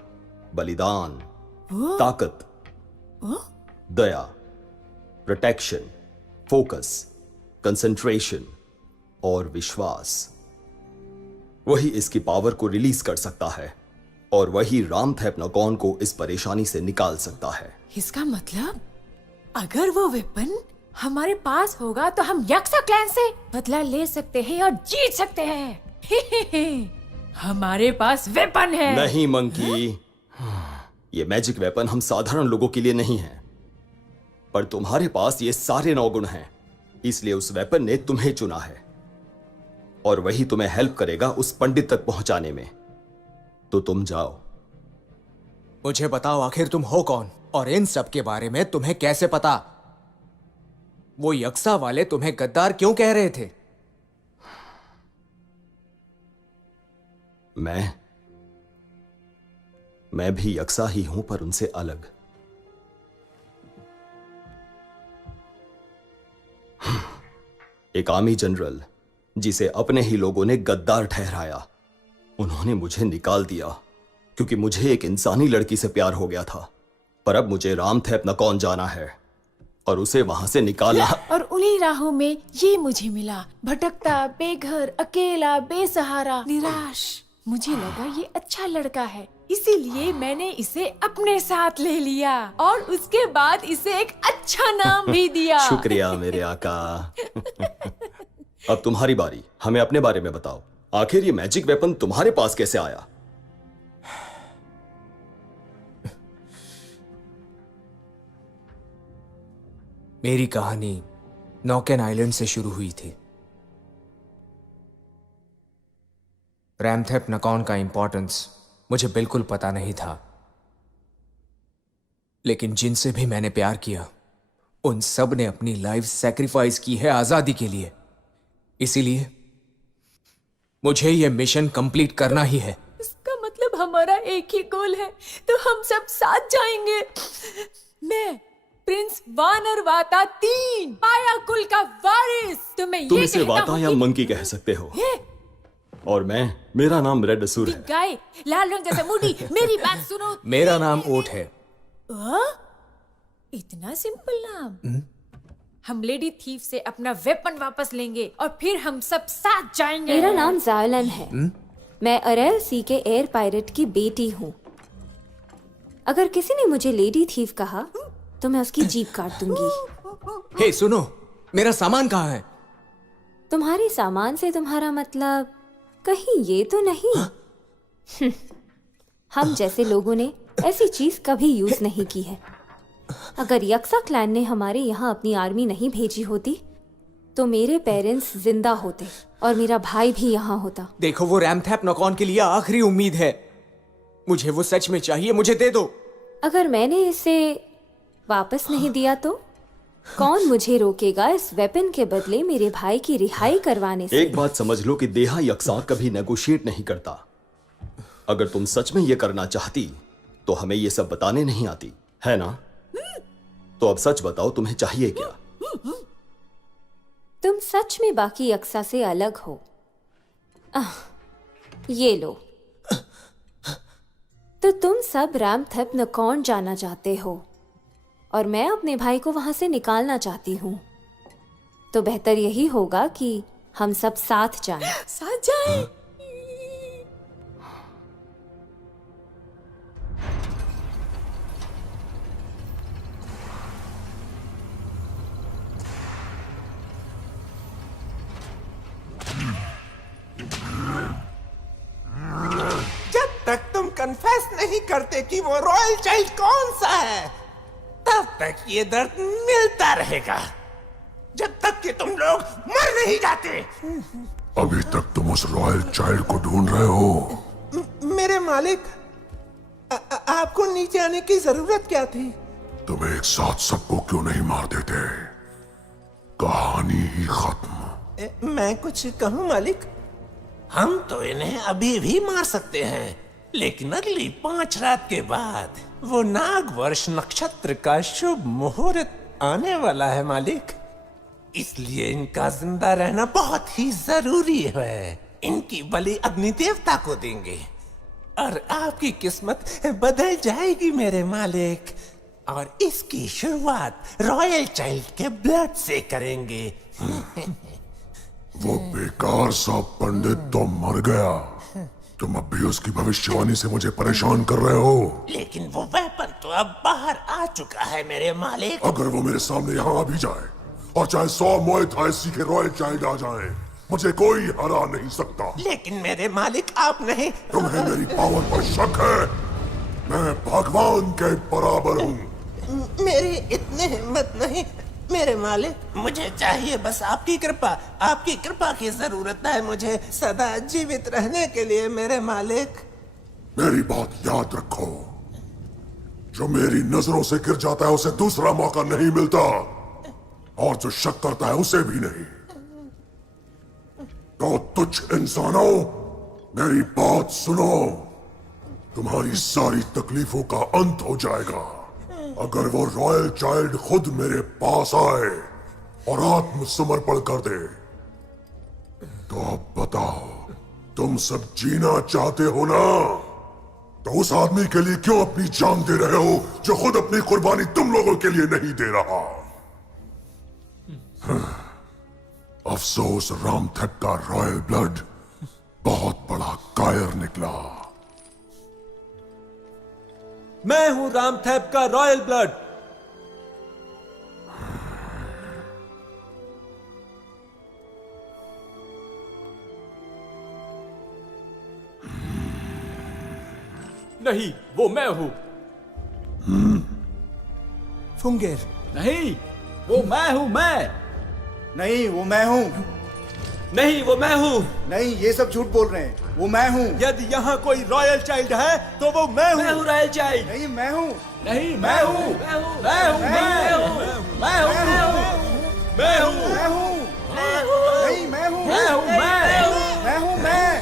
बलिदान, ताकत, दया, प्रोटेक्शन, फोकस, कंसंट्रेशन और विश्वास, वही इसकी पावर को रिलीज कर सकता है और वही रामथेपनागोन को इस परेशानी से निकाल सकता है। इसका मतलब अगर वो वेपन हमारे पास होगा तो हम यक्सा क्लैन से बदला ले सकते हैं और जीत सकते हैं। हमारे पास वेपन है। नहीं मंकी, ये मैजिक वेपन हम साधारण लोगों के लिए नहीं है, पर तुम्हारे पास ये सारे 9 गुण हैं, इसलिए उस वेपन ने तुम्हें चुना है और वही तुम्हें हेल्प करेगा उस पंडित तक पहुंचाने में। तो तुम जाओ। मुझे बताओ, आखिर तुम हो कौन और इन सब के बारे में तुम्हें कैसे पता? वो यक्सा वाले तुम्हें गद्दार क्यों कह रहे थे? मैं भी यक्सा ही हूं, पर उनसे अलग। एक आर्मी जनरल जिसे अपने ही लोगों ने गद्दार ठहराया, उन्होंने मुझे निकाल दिया क्योंकि मुझे एक इंसानी लड़की से प्यार हो गया था। पर अब मुझे रामथेप नकौन जाना है और उसे वहां से निकालना। और उन्हीं राहों में ये मुझे मिला, भटकता, बेघर, अकेला, बेसहारा, निराश। मुझे लगा ये अच्छा लड़का है, इसीलिए मैंने इसे अपने साथ ले लिया और उसके बाद इसे एक अच्छा नाम भी दिया। शुक्रिया मेरे आका। अब तुम्हारी बारी, हमें अपने बारे में बताओ। आखिर ये मैजिक वेपन तुम्हारे पास कैसे आया? मेरी कहानी नौकेन आइलैंड से शुरू हुई थी। रामथेप नकौन का इंपॉर्टेंस मुझे बिल्कुल पता नहीं था, लेकिन जिनसे भी मैंने प्यार किया उन सब ने अपनी लाइफ सैक्रिफाइस की है आजादी के लिए। इसीलिए मुझे यह मिशन कंप्लीट करना ही है। इसका मतलब हमारा एक ही गोल है, तो हम सब साथ जाएंगे। मैं प्रिंस वानर वाता 3, पाया कुल का वारिस। तो मैं तुम ये इसे कहता वाता हूँ या कि मंकी कह सकते हो। और मेरा नाम रेड असुर है। गाय लाल रंग जैसा मूडी, मेरी बात सुनो। मेरा नाम ओट है। इतना सिंपल नाम। हम लेडी थीफ से अपना वेपन वापस लेंगे और फिर हम सब साथ जाएंगे। मेरा नाम जायलन है। मैं अरेल सी के एयर पायलट की बेटी हूँ। अगर किसी ने मुझे लेडी थीफ कहा तो मैं उसकी जीभ काट दूंगी। हे सुनो, मेरा सामान कहाँ है? तुम्हारे सामान से तुम्हारा मतलब कहीं ये तो नहीं? हम जैसे लोगों ने ऐसी चीज कभी यूज नहीं की है। अगर यक्सा क्लैन ने हमारे यहाँ अपनी आर्मी नहीं भेजी होती तो मेरे पेरेंट्स जिंदा होते और मेरा भाई भी यहाँ होता। देखो, वो रामथेप नकौन के लिए आखिरी उम्मीद है। मुझे वो सच में चाहिए, मुझे दे दो। अगर मैंने इसे वापस नहीं दिया तो कौन मुझे रोकेगा इस वेपन के बदले मेरे भाई की रिहाई करवाने से? एक बात समझ लो कि देहा यक्सा कभी नेगोशिएट नहीं करता। अगर तुम सच में ये करना चाहती तो हमें ये सब बताने नहीं आती, है ना? तो अब सच बताओ, तुम्हें चाहिए क्या? तुम सच में बाकी यक्सा से अलग हो। ये लो। तो तुम सब रामथेप नकौन जाना चाहते हो और मैं अपने भाई को वहां से निकालना चाहती हूँ। तो बेहतर यही होगा कि हम सब साथ जाएं। साथ जाएं। जब तक तुम कन्फेस नहीं करते कि वो रॉयल चाइल्ड कौन सा है, तब तक ये दर्द मिलता रहेगा, जब तक कि तुम लोग मर नहीं जाते। अभी तक तुम उस रॉयल चाइल्ड को ढूंढ रहे हो? मेरे मालिक, आपको नीचे आने की जरूरत क्या थी? तुम एक साथ सबको क्यों नहीं मार देते? कहानी ही खत्म। मैं कुछ कहूं मालिक? हम तो इन्हें अभी भी मार सकते हैं, लेकिन अगली 5 रात के बाद वो नागवर्ष नक्षत्र का शुभ मुहूर्त आने वाला है मालिक। इसलिए इनका जिंदा रहना बहुत ही जरूरी है। इनकी बलि अग्नि देवता को देंगे और आपकी किस्मत बदल जाएगी मेरे मालिक। और इसकी शुरुआत रॉयल चाइल्ड के ब्लड से करेंगे। वो बेकार सा पंडित तो मर गया। तुम अब भी उसकी भविष्यवाणी से मुझे परेशान कर रहे हो। लेकिन वो वेपन तो अब बाहर आ चुका है मेरे मालिक। अगर वो मेरे सामने यहाँ आ भी जाए और चाहे 100 मोए थाई सीखे रॉयल चाइल्ड आ जाए, मुझे कोई हरा नहीं सकता। लेकिन मेरे मालिक आप नहीं। तुम्हें मेरी पावर पर शक है? मैं भगवान के बराबर हूँ। मेरी इतनी हिम्मत नहीं मेरे मालिक। मुझे चाहिए बस आपकी कृपा। आपकी कृपा की जरूरत है मुझे सदा जीवित रहने के लिए मेरे मालिक। मेरी बात याद रखो, जो मेरी नजरों से गिर जाता है उसे दूसरा मौका नहीं मिलता, और जो शक करता है उसे भी नहीं। तो तुच्छ इंसानों, मेरी बात सुनो, तुम्हारी सारी तकलीफों का अंत हो जाएगा अगर वो रॉयल चाइल्ड खुद मेरे पास आए और आत्मसमर्पण कर दे। तो अब बताओ, तुम सब जीना चाहते हो ना? तो उस आदमी के लिए क्यों अपनी जान दे रहे हो जो खुद अपनी कुर्बानी तुम लोगों के लिए नहीं दे रहा? अफसोस रामथेप का रॉयल ब्लड बहुत बड़ा कायर निकला। मैं हूं रामथेप का रॉयल ब्लड। नहीं, वो मैं हूं। फुंगेर। नहीं, वो मैं हूं। नहीं, वो मैं हूं। नहीं, वो मैं हूं। नहीं, ये सब झूठ बोल रहे हैं। वो मैं हूं। यदि यहाँ कोई रॉयल चाइल्ड है तो वो मैं हूं। मैं हूं रॉयल चाइल्ड। नहीं, मैं हूं। नहीं, मैं हूं। मैं हूं। मैं हूं। मैं हूं। मैं हूं। मैं हूं। मैं हूं। नहीं, मैं हूं। मैं हूं। मैं हूं। मैं हूं।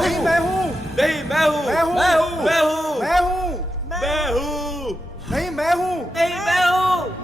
नहीं, मैं हूं। नहीं, मैं हूं। मैं हूं। मैं हूं। मैं हूं। मैं हूं। मैं हूं। नहीं, मैं हूं। नहीं, मैं हूं।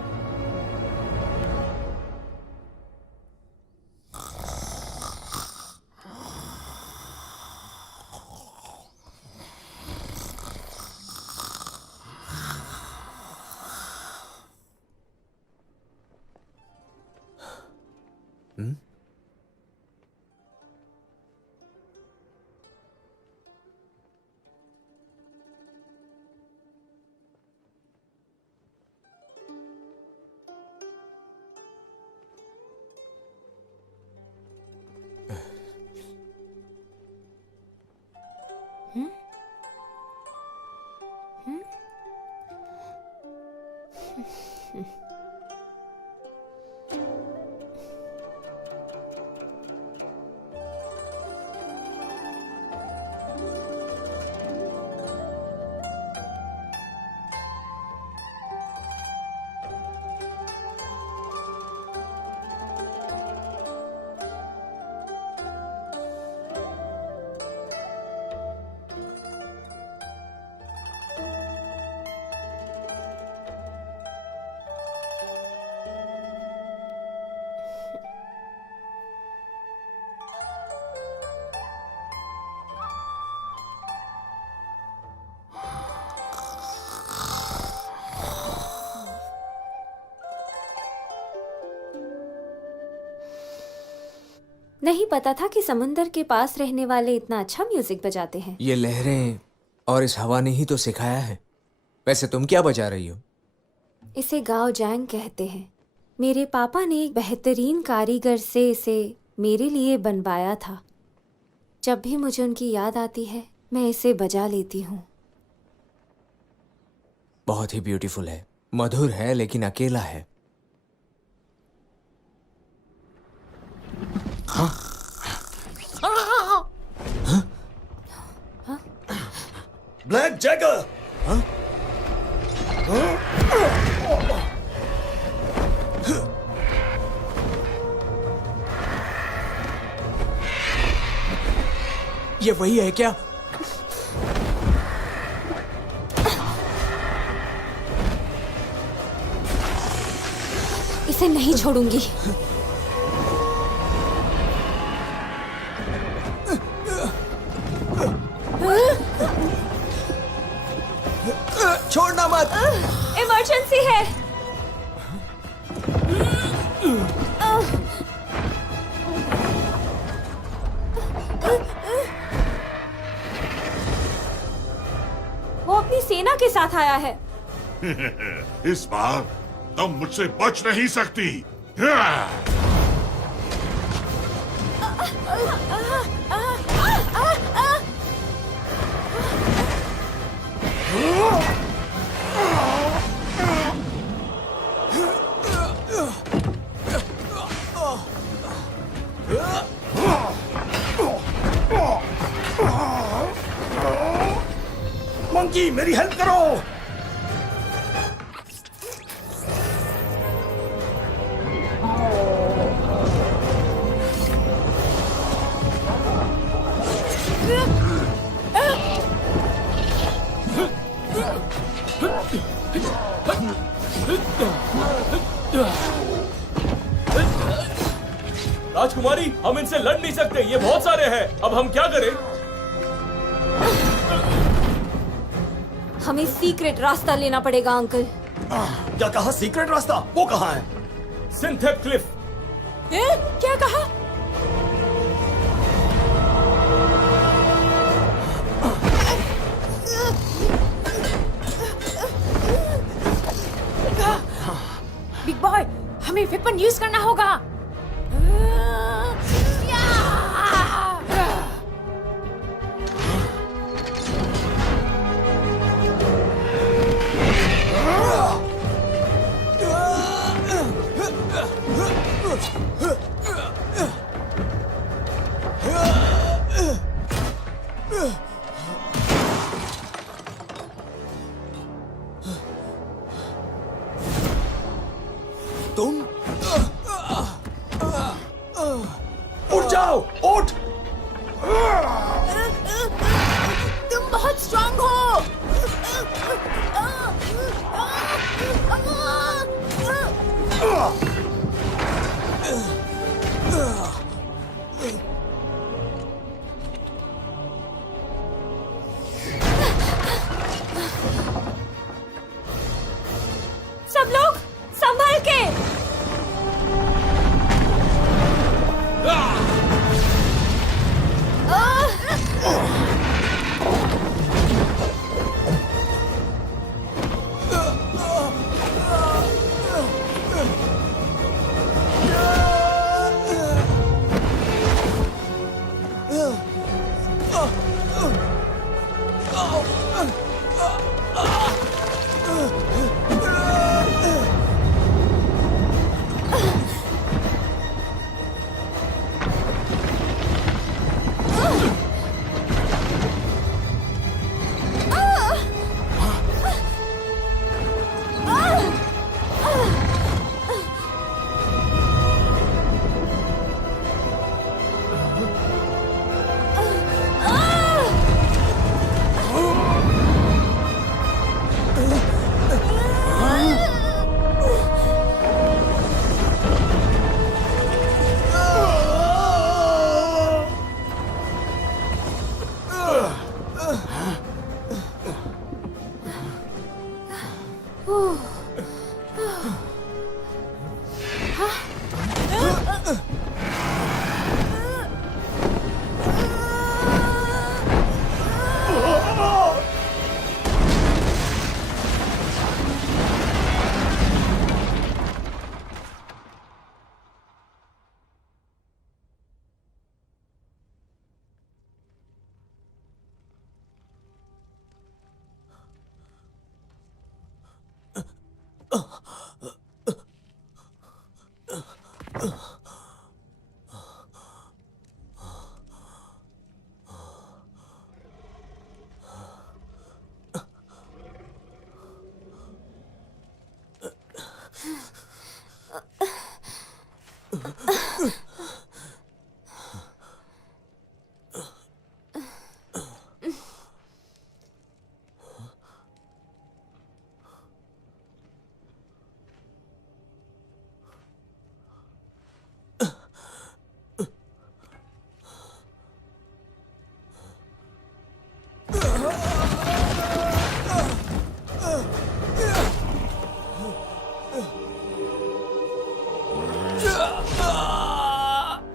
नहीं पता था कि समुंदर के पास रहने वाले इतना अच्छा म्यूजिक बजाते हैं। ये लहरें और इस हवा ने ही तो सिखाया है। वैसे तुम क्या बजा रही हो? इसे गाओ जैंग कहते हैं। मेरे पापा ने एक बेहतरीन कारीगर से इसे मेरे लिए बनवाया था। जब भी मुझे उनकी याद आती है मैं इसे बजा लेती हूँ। बहुत ही ब्यूटीफुल है, मधुर है लेकिन अकेला है। हाँ? Black Jaeger. हाँ? ये वही है क्या? इसे नहीं छोड़ूंगी। छोड़ना मत। इमरजेंसी है। वो अपनी सेना के साथ आया है। इस बार तुम मुझसे बच नहीं सकती। मंकी, मेरी हेल्प करो। राजकुमारी, हम इनसे लड़ नहीं सकते, ये बहुत सारे हैं। अब हम क्या करें? हमें सीक्रेट रास्ता लेना पड़ेगा अंकल। क्या कहा? सीक्रेट रास्ता? वो कहाँ है? सिंथेप क्लिफ। क्या कहा? बिग बॉय, हमें वेपन यूज करना होगा। तुम उठ जाओ, उठ। तुम बहुत स्ट्रांग हो। सब लोग संभल के।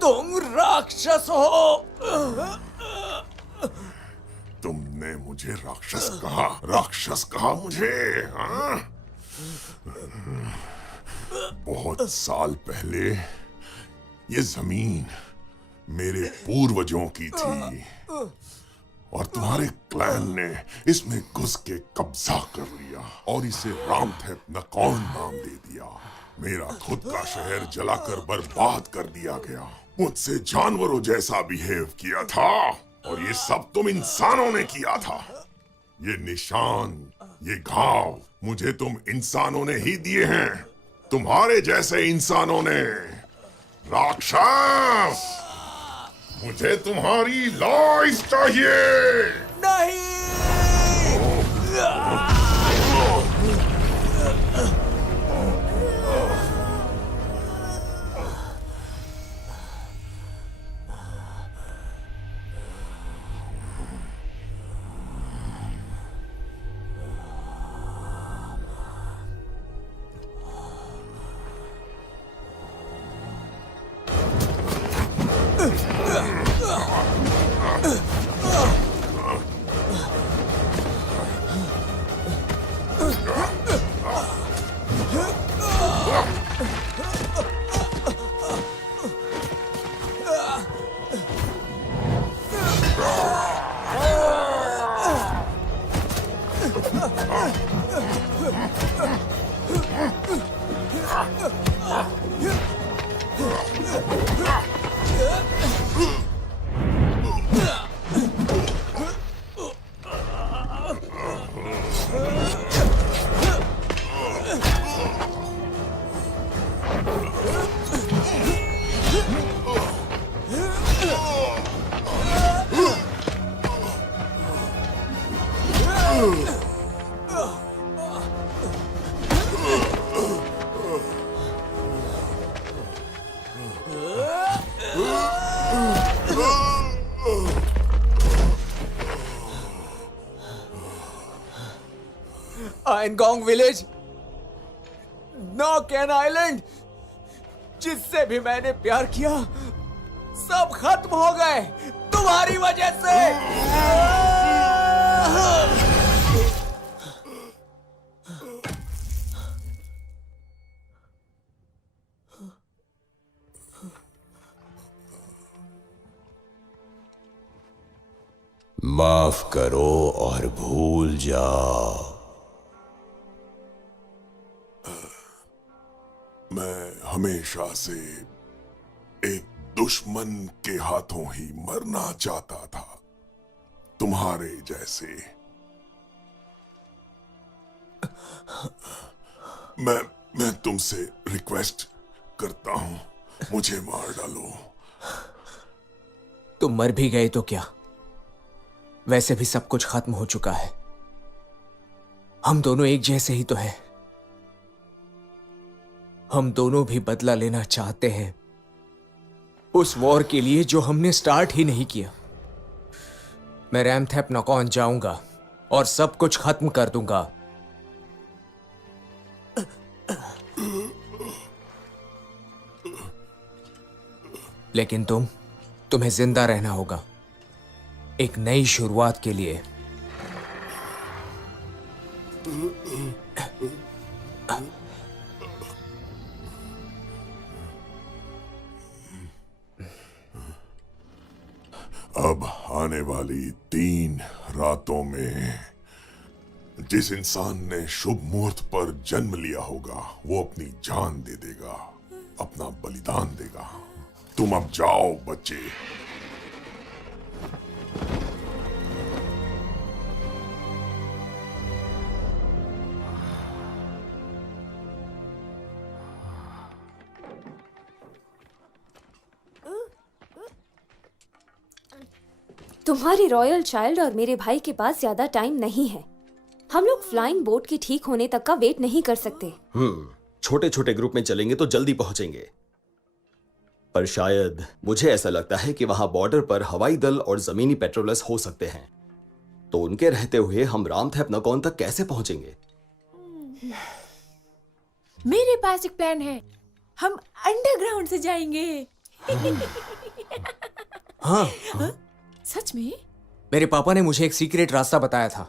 तुम राक्षस हो। तुमने मुझे राक्षस कहा? राक्षस कहा मुझे? हाँ? बहुत साल पहले ये जमीन मेरे पूर्वजों की थी और तुम्हारे क्लैन ने इसमें घुस के कब्जा कर लिया और इसे रामथेप नकौन नाम दे दिया। मेरा खुद का शहर जलाकर बर्बाद कर दिया गया। मुझसे जानवरों जैसा बिहेव किया था और ये सब तुम इंसानों ने किया था। ये निशान, ये घाव मुझे तुम इंसानों ने ही दिए हैं, तुम्हारे जैसे इंसानों ने। राक्षस, मुझे तुम्हारी लाइफ चाहिए। नहीं। आयनगोंग विलेज, नॉकएन आइलैंड, जिससे भी मैंने प्यार किया सब खत्म हो गए तुम्हारी वजह से। माफ करो और भूल जाओ। मैं हमेशा से एक दुश्मन के हाथों ही मरना चाहता था, तुम्हारे जैसे। मैं तुमसे रिक्वेस्ट करता हूं, मुझे मार डालो। तुम मर भी गए तो क्या, वैसे भी सब कुछ खत्म हो चुका है। हम दोनों एक जैसे ही तो हैं। हम दोनों भी बदला लेना चाहते हैं उस वॉर के लिए जो हमने स्टार्ट ही नहीं किया। मैं रैमथेप नॉकऑन जाऊंगा और सब कुछ खत्म कर दूंगा। लेकिन तुम्हें जिंदा रहना होगा एक नई शुरुआत के लिए। अब आने वाली 3 रातों में जिस इंसान ने शुभ मुहूर्त पर जन्म लिया होगा वो अपनी जान दे देगा, अपना बलिदान देगा। तुम अब जाओ बच्चे। तुम्हारी रॉयल चाइल्ड और मेरे भाई के पास ज्यादा टाइम नहीं है। हम लोग फ्लाइंग बोट के ठीक होने तक का वेट नहीं कर सकते। छोटे छोटे ग्रुप में चलेंगे तो जल्दी पहुंचेंगे, पर शायद मुझे ऐसा लगता है कि वहां बॉर्डर पर हवाई दल और जमीनी पेट्रोलर्स हो सकते हैं, तो उनके रहते हुए हम रामथेप नॉकऑन तक कैसे पहुंचेंगे? मेरे पास एक प्लान है, हम अंडरग्राउंड से जाएंगे। हाँ, सच में? मेरे पापा ने मुझे एक सीक्रेट रास्ता बताया था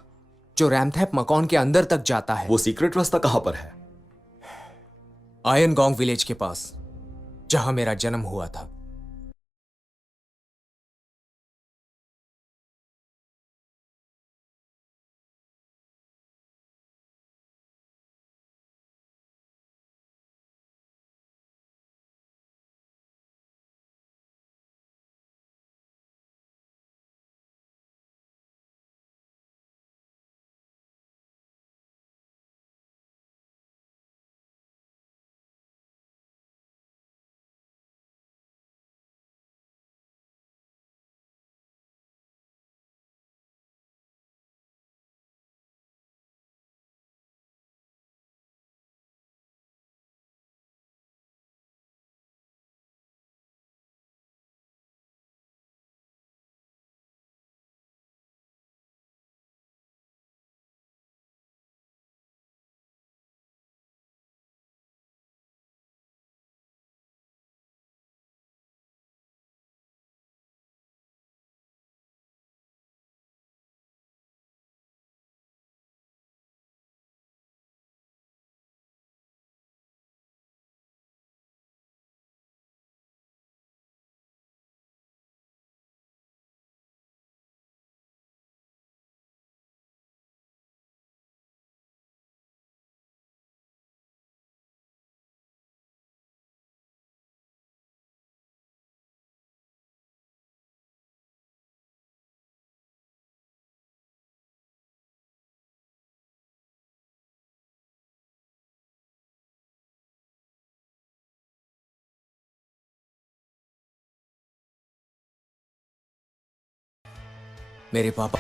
जो रैमथेप नॉकऑन के अंदर तक जाता है। वो सीक्रेट रास्ता कहां पर है? आयनगोंग विलेज के पास, जहां मेरा जन्म हुआ था। मेरे पापा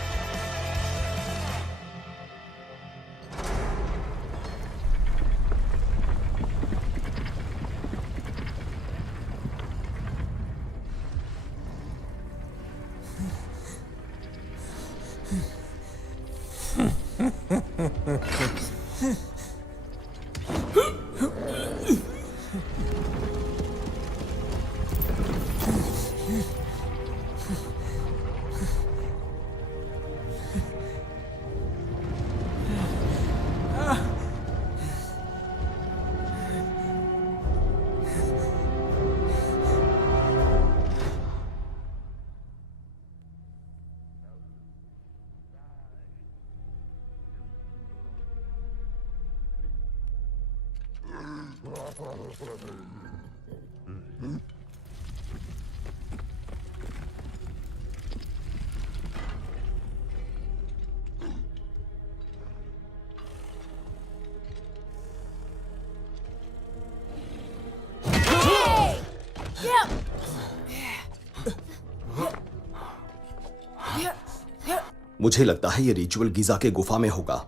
मुझे लगता है ये रिचुअल गीजा के गुफा में होगा,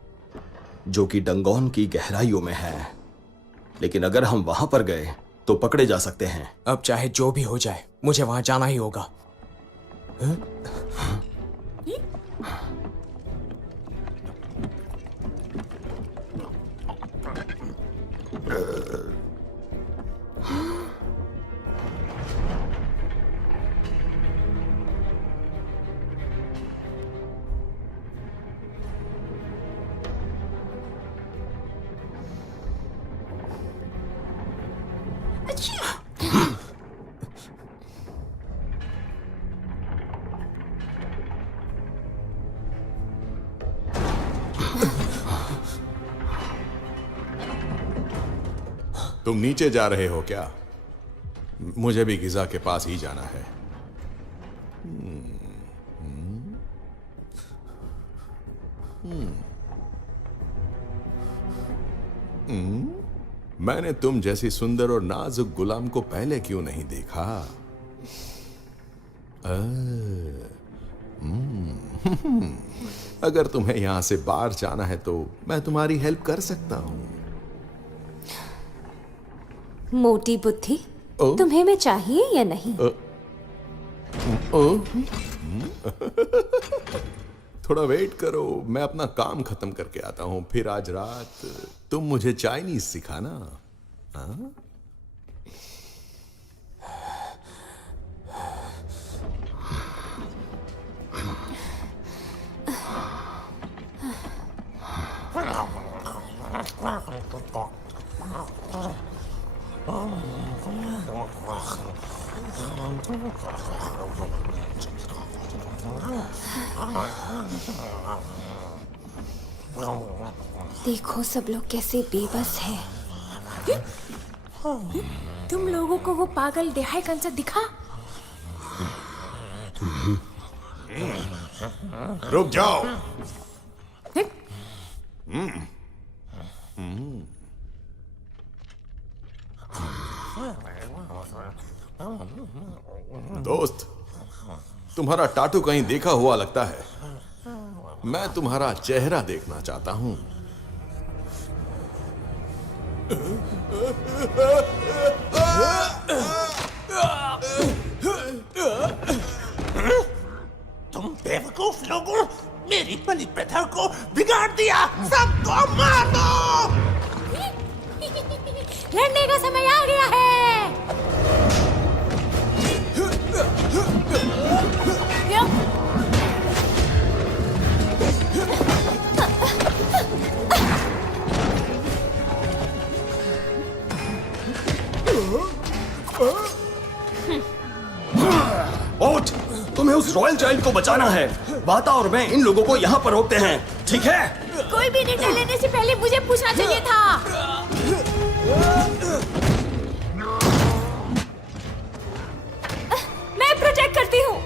जो कि डंगोन की गहराइयों में है। लेकिन अगर हम वहां पर गए तो पकड़े जा सकते हैं। अब चाहे जो भी हो जाए, मुझे वहां जाना ही होगा। तुम नीचे जा रहे हो क्या? मुझे भी गिजा के पास ही जाना है। मैंने तुम जैसी सुंदर और नाजुक गुलाम को पहले क्यों नहीं देखा? अगर तुम्हें यहां से बाहर जाना है तो मैं तुम्हारी हेल्प कर सकता हूं। मोटी बुद्धि, तुम्हें मैं चाहिए या नहीं? थोड़ा वेट करो, मैं अपना काम खत्म करके आता हूं। फिर आज रात तुम मुझे चाइनीज सिखाना। हाँ? देखो सब लोग कैसे बेबस हैं। तुम लोगों को वो पागल देहाई कंसा दिखा? रुक जाओ। दोस्त, तुम्हारा टाटू कहीं देखा हुआ लगता है। मैं तुम्हारा चेहरा देखना चाहता हूं। तुम बेवकूफ लोगों, मेरी बलि प्रथा को बिगाड़ दिया। सबको मार दो। लड़ने का समय आ गया है। ओट, तुम्हें उस रॉयल चाइल्ड को बचाना है। वाता और मैं इन लोगों को यहाँ पर रोकते हैं, ठीक है? कोई भी निर्णय लेने से पहले मुझे पूछना चाहिए था। मैं प्रोटेक्ट करती हूँ।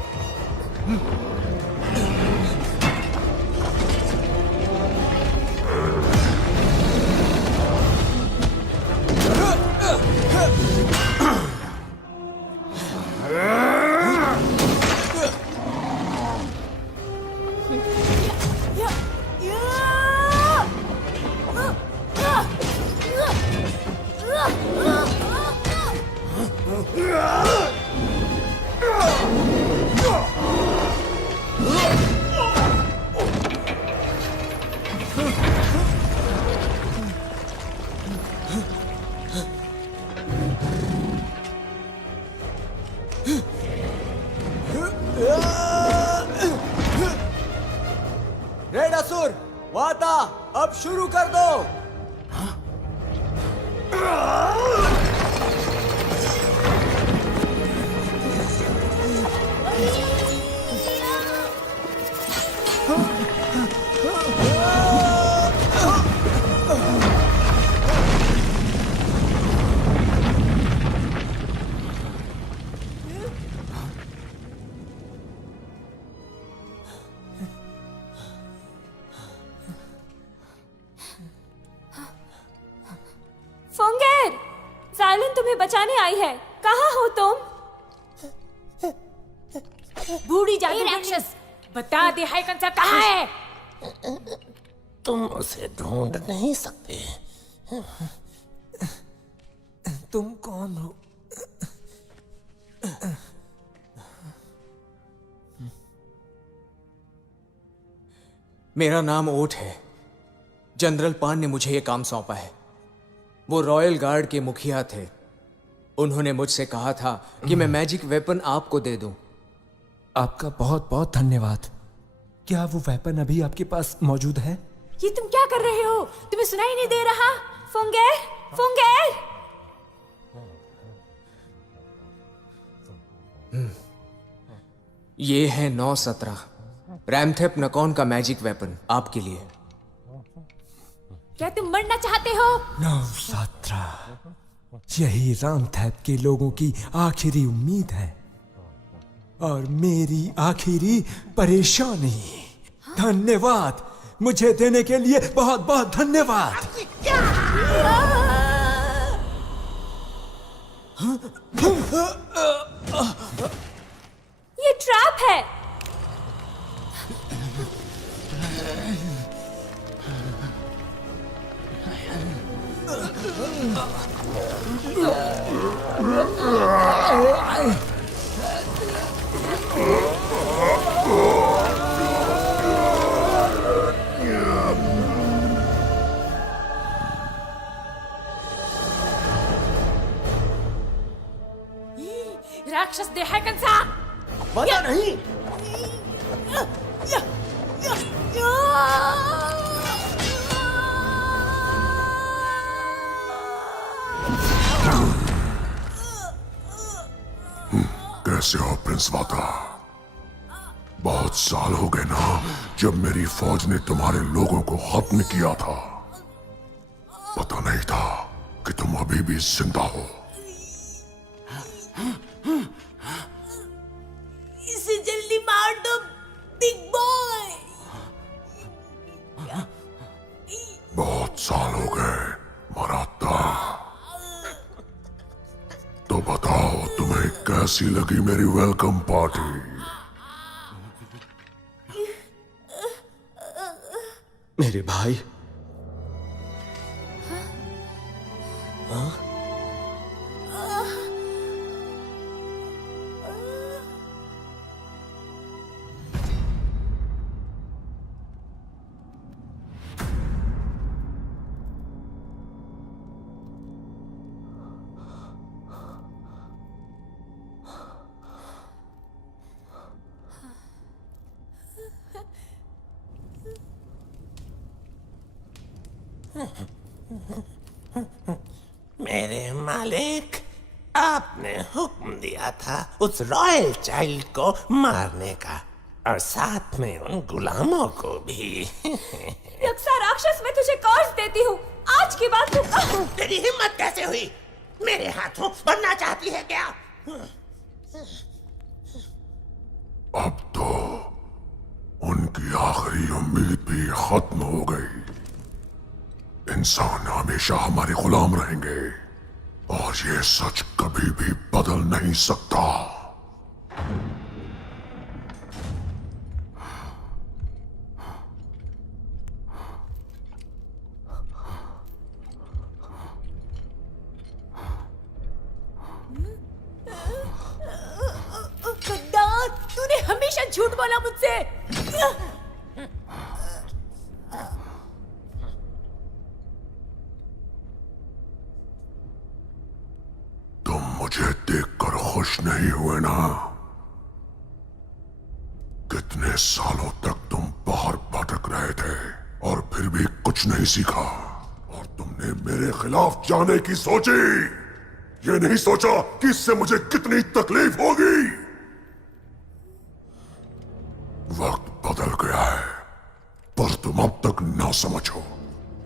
साइलन तुम्हें बचाने आई है। कहाँ हो तुम? बूढ़ी जादूगरनी, राक्षस, बता दे हाय कंसा कहाँ है? तुम उसे ढूंढ नहीं सकते। तुम कौन हो? मेरा नाम ओट है। जनरल पान ने मुझे यह काम सौंपा है। वो रॉयल गार्ड के मुखिया थे। उन्होंने मुझसे कहा था कि मैं मैजिक वेपन आपको दे दूं। आपका बहुत बहुत धन्यवाद। क्या वो वेपन अभी आपके पास मौजूद है? ये तुम क्या कर रहे हो? तुम्हें सुनाई नहीं दे रहा? फुंगे, फुंगे। ये है 917 रैमथेप नकॉन का मैजिक वेपन आपके लिए। क्या तुम मरना चाहते हो? 917, यही रामथैप के लोगों की आखिरी उम्मीद है और मेरी आखिरी परेशानी। धन्यवाद, मुझे देने के लिए बहुत बहुत धन्यवाद। ये ट्रैप है। राक्षस दे हाय कंसा। पता नहीं। कैसे हो प्रिंस वाता? बहुत साल हो गए ना जब मेरी फौज ने तुम्हारे लोगों को खत्म किया था। पता नहीं था कि तुम अभी भी जिंदा हो। इसे जल्दी मार दो बिग बॉय। बहुत साल हो गए मरा था। तो बताओ तुम्हें कैसी लगी मेरी वेलकम पार्टी? मेरे भाई। मेरे मालिक, आपने हुक्म दिया था उस रॉयल चाइल्ड को मारने का और साथ में उन गुलामों को भी। यक्सा राक्षस, मैं तुझे कर्ज देती हूँ। आज के बाद तू तेरी हिम्मत कैसे हुई? मेरे हाथों बनना चाहती है क्या? अब तो उनकी आखिरी उम्मीद भी खत्म हो गई। इंसान हमेशा हमारे गुलाम रहेंगे और ये सच कभी भी बदल नहीं सकता। गद्दार, तूने हमेशा झूठ बोला मुझसे। मुझे देखकर खुश नहीं हुए ना? कितने सालों तक तुम बाहर भटक रहे थे और फिर भी कुछ नहीं सीखा, और तुमने मेरे खिलाफ जाने की सोची। ये नहीं सोचा कि इससे मुझे कितनी तकलीफ होगी। वक्त बदल गया है, पर तुम अब तक ना समझो।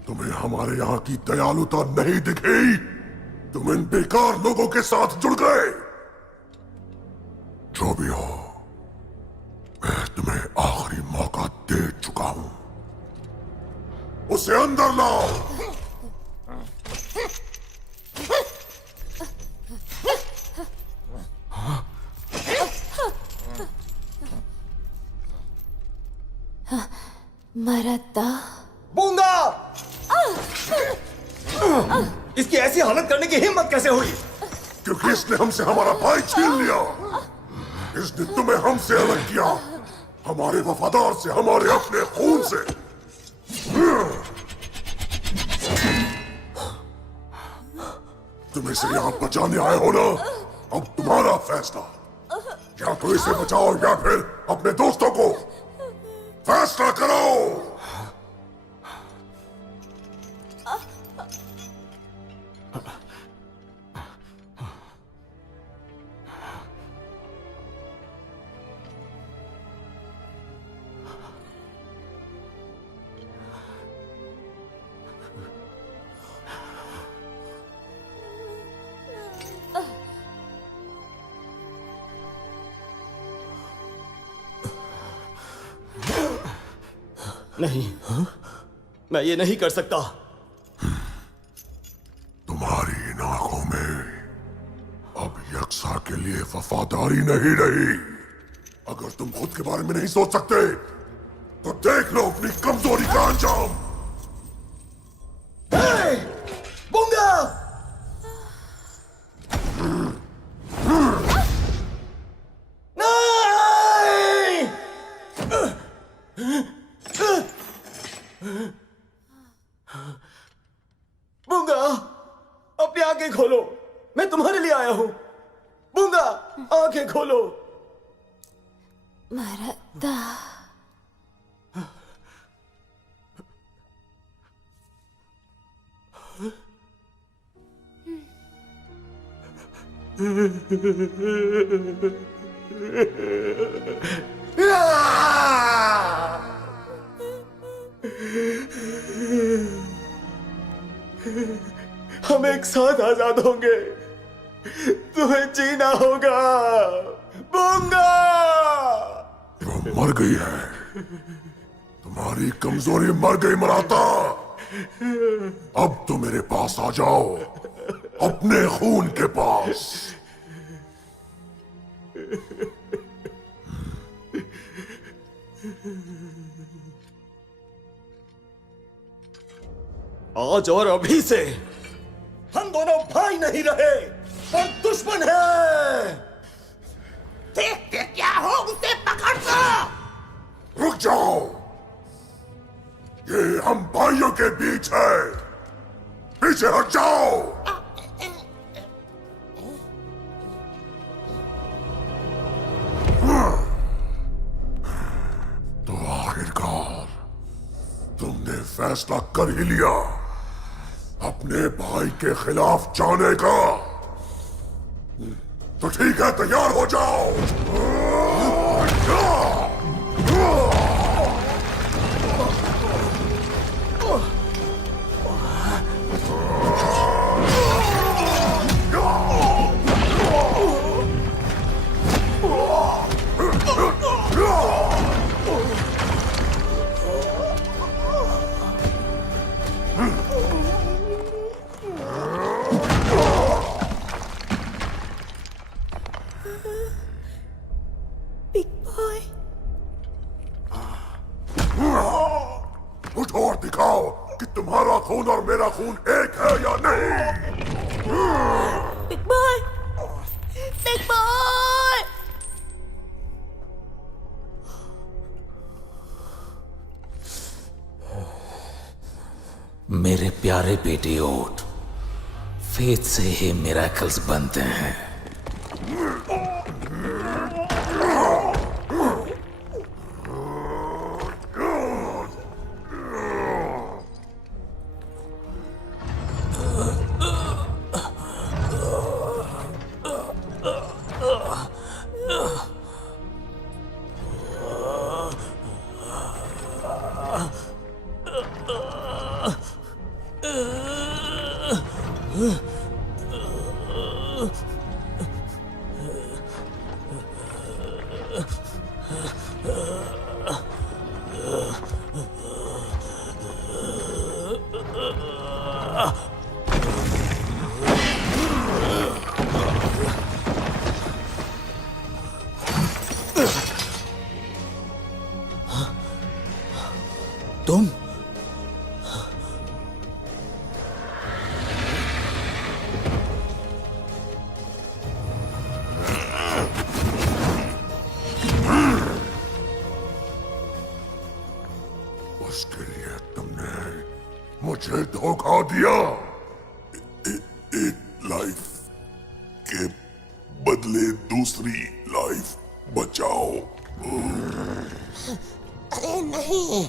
तुम्हें हमारे यहाँ की दयालुता नहीं दिखी। तुम इन बेकार लोगों के साथ जुड़ गए। जो भी हो, मैं तुम्हें आखिरी मौका दे चुका हूं। उसे अंदर लाओ। मरता बूंगा! इसकी ऐसी हालत करने की हिम्मत कैसे हुई? क्योंकि इसने हमसे हमारा भाई छीन लिया। इसने तुम्हें हमसे अलग किया, हमारे वफादार से, हमारे अपने खून से। तुम इसे यहाँ बचाने आए हो ना? अब तुम्हारा फैसला, या तो इसे बचाओ या फिर अपने दोस्तों को। फैसला करो। नहीं, मैं ये नहीं कर सकता। तुम्हारी इन आंखों में अब यक्सा के लिए वफादारी नहीं रही। अगर तुम खुद के बारे में नहीं सोच सकते तो देख लो अपनी कमजोरी का अंजाम। बूंगा! बूंगा, अपनी आंखें खोलो, मैं तुम्हारे लिए आया हूं। बूंगा, आंखें खोलो। मरता हम एक साथ आजाद होंगे। तुम्हें जीना होगा बूंगा। वो मर गई है। तुम्हारी कमजोरी मर गई मराता। अब तो मेरे पास आ जाओ, अपने खून के पास। आज और अभी से हम दोनों भाई नहीं रहे और दुश्मन हैं। देखते क्या हो, उसे पकड़ लो। रुक जाओ, ये हम भाइयों के बीच है। पीछे हट जाओ। तो आखिरकार तुमने फैसला कर ही लिया अपने भाई के खिलाफ जाने का। तो ठीक है, तैयार हो जाओ। उठो और दिखाओ कि तुम्हारा खून और मेरा खून एक है या नहीं। Big boy, big boy. मेरे प्यारे बेटे ओट, फेथ से ही मिरेकल्स बनते हैं। दिया। एक लाइफ के बदले दूसरी लाइफ बचाओ। अरे नहीं,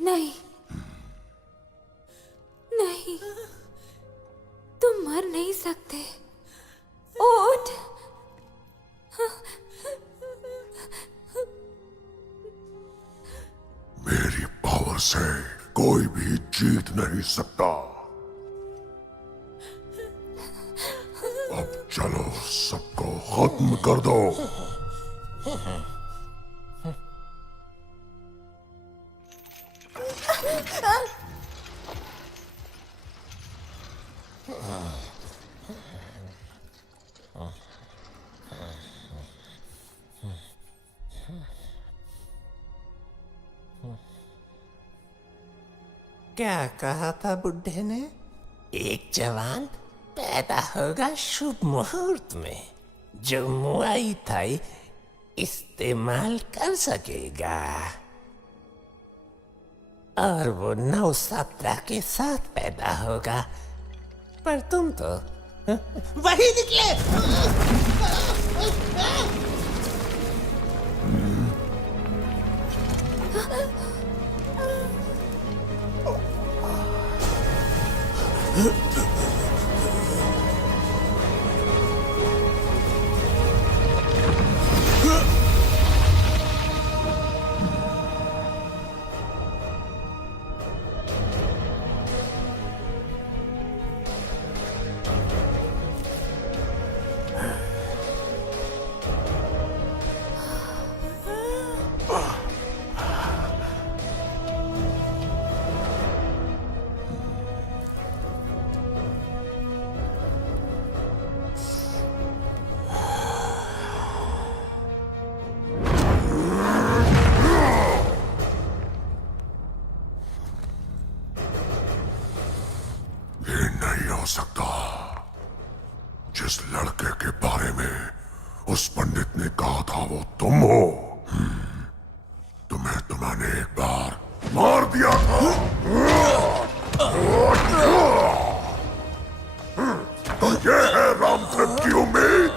नहीं, नहीं, तुम मर नहीं सकते। ओट, मेरी पावर से कोई भी जीत नहीं सकता। अब चलो, सबको खत्म कर दो। क्या कहा था बुड्ढे ने? एक जवान पैदा होगा शुभ मुहूर्त में, जो मुआई थाई इस्तेमाल कर सकेगा, और वो 9-17 के साथ पैदा होगा। पर तुम तो वही निकले। जिस लड़के के बारे में उस पंडित ने कहा था वो तुम हो। तुम्हें मैंने एक बार मार दिया था। तो ये है रामचंद्र की उम्मीद।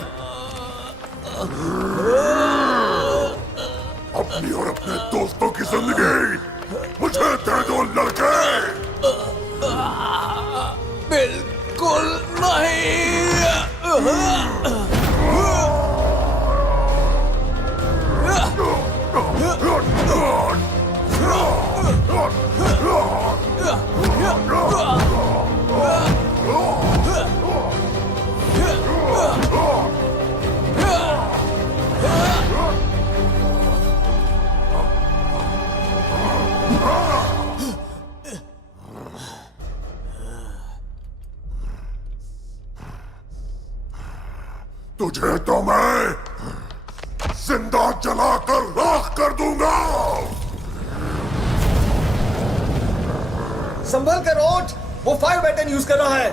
अपनी और अपने दोस्तों की जिंदगी मुझे दे दो लड़के। बिल्कुल नहीं। तुझे तो मैं जिंदा जलाकर राख कर दूंगा। संभल कर ओठ, वो फायर बैटन यूज कर रहा है।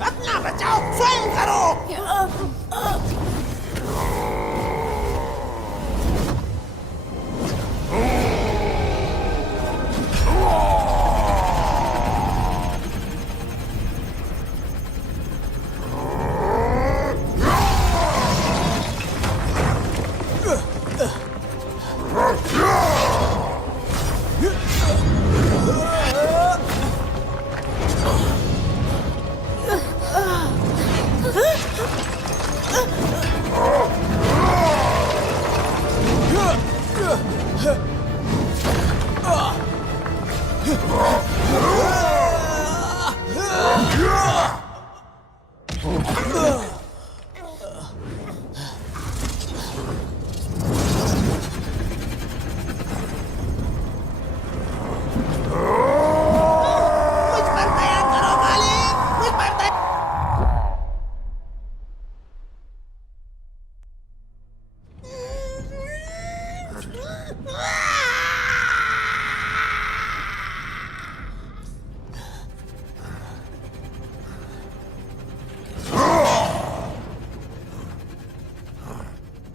अपना बचाओ स्वयं करो।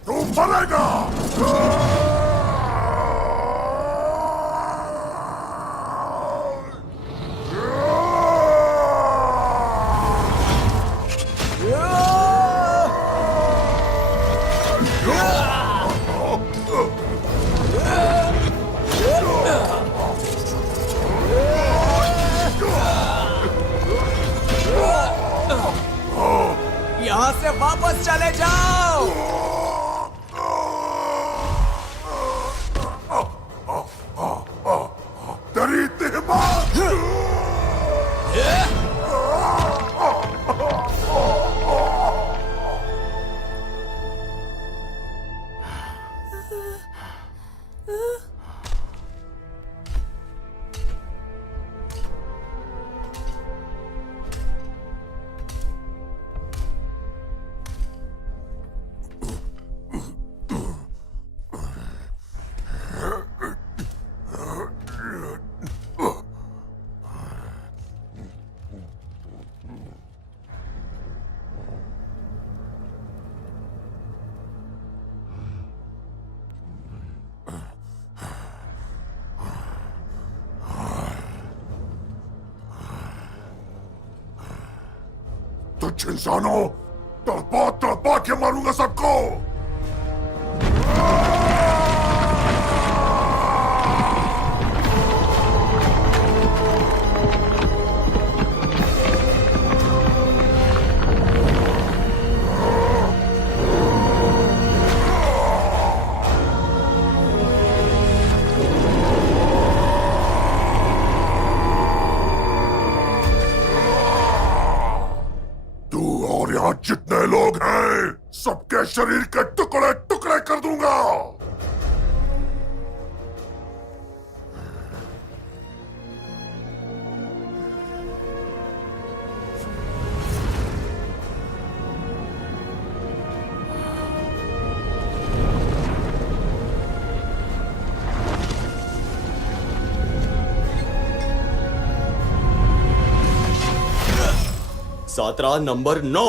तू मरेगा। यहाँ से वापस चले जाओ। तेरी हिम्मत। तुझ इंसानों, तड़पा तड़पा के मारूंगा सबको। यहाँ जितने लोग हैं सबके शरीर के टुकड़े टुकड़े कर दूंगा। सातरा नंबर 9।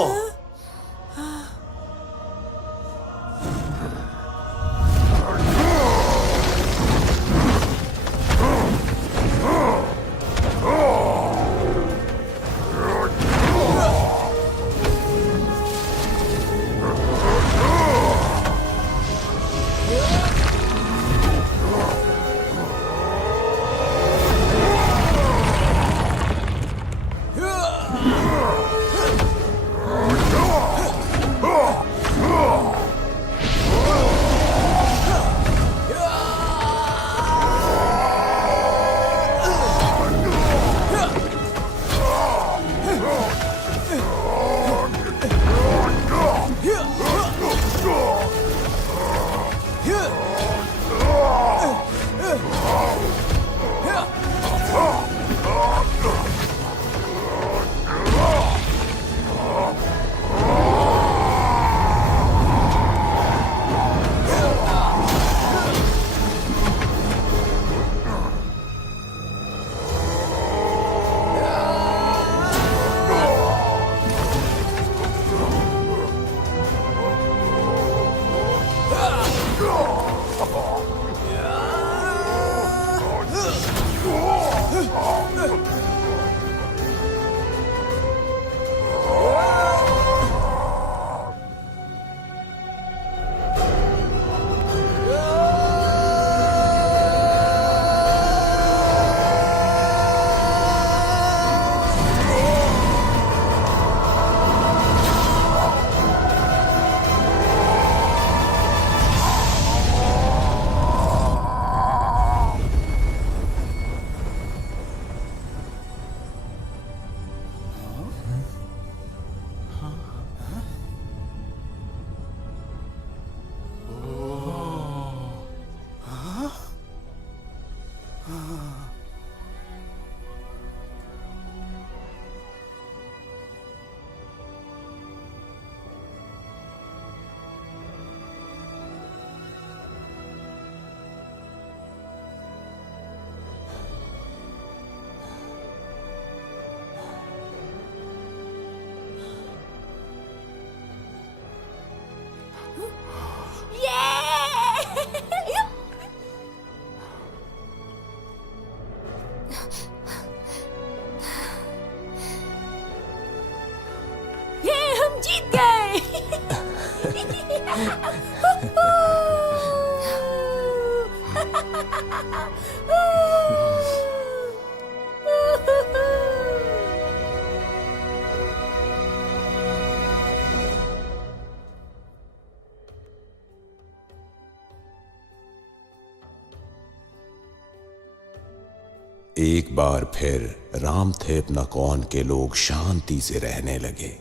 एक बार फिर रामथेप नकौन के लोग शांति से रहने लगे।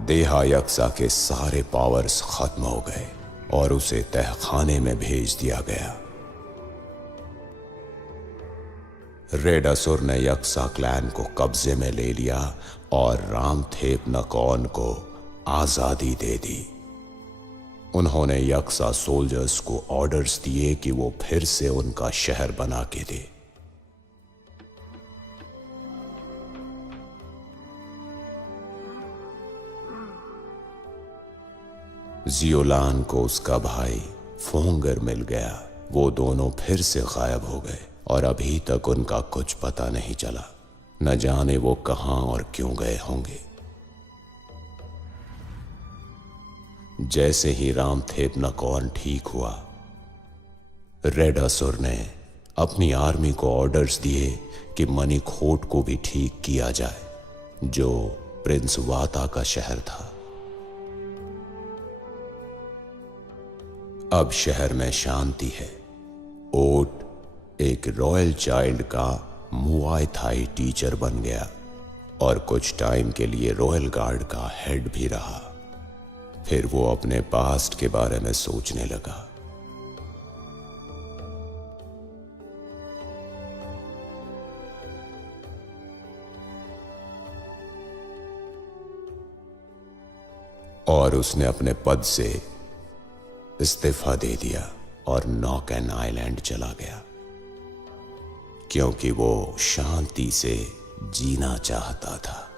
देहा यक्सा के सारे पावर्स खत्म हो गए और उसे तहखाने में भेज दिया गया। रेड असुर ने यक्सा क्लैन को कब्जे में ले लिया और रामथेप नकौन को आजादी दे दी। उन्होंने यक्सा सोल्जर्स को ऑर्डर्स दिए कि वो फिर से उनका शहर बना के दे। जियोलान को उसका भाई फोंगर मिल गया। वो दोनों फिर से गायब हो गए और अभी तक उनका कुछ पता नहीं चला। न जाने वो कहां और क्यों गए होंगे। जैसे ही रामथेप नकौन ठीक हुआ, रेड असुर ने अपनी आर्मी को ऑर्डर्स दिए कि मणिकोट को भी ठीक किया जाए, जो प्रिंस वाता का शहर था। अब शहर में शांति है। ओट एक रॉयल चाइल्ड का मुआय थाई टीचर बन गया और कुछ टाइम के लिए रॉयल गार्ड का हेड भी रहा। फिर वो अपने पास्ट के बारे में सोचने लगा। और उसने अपने पद से इस्तीफा दे दिया और नॉकन आइलैंड चला गया, क्योंकि वो शांति से जीना चाहता था।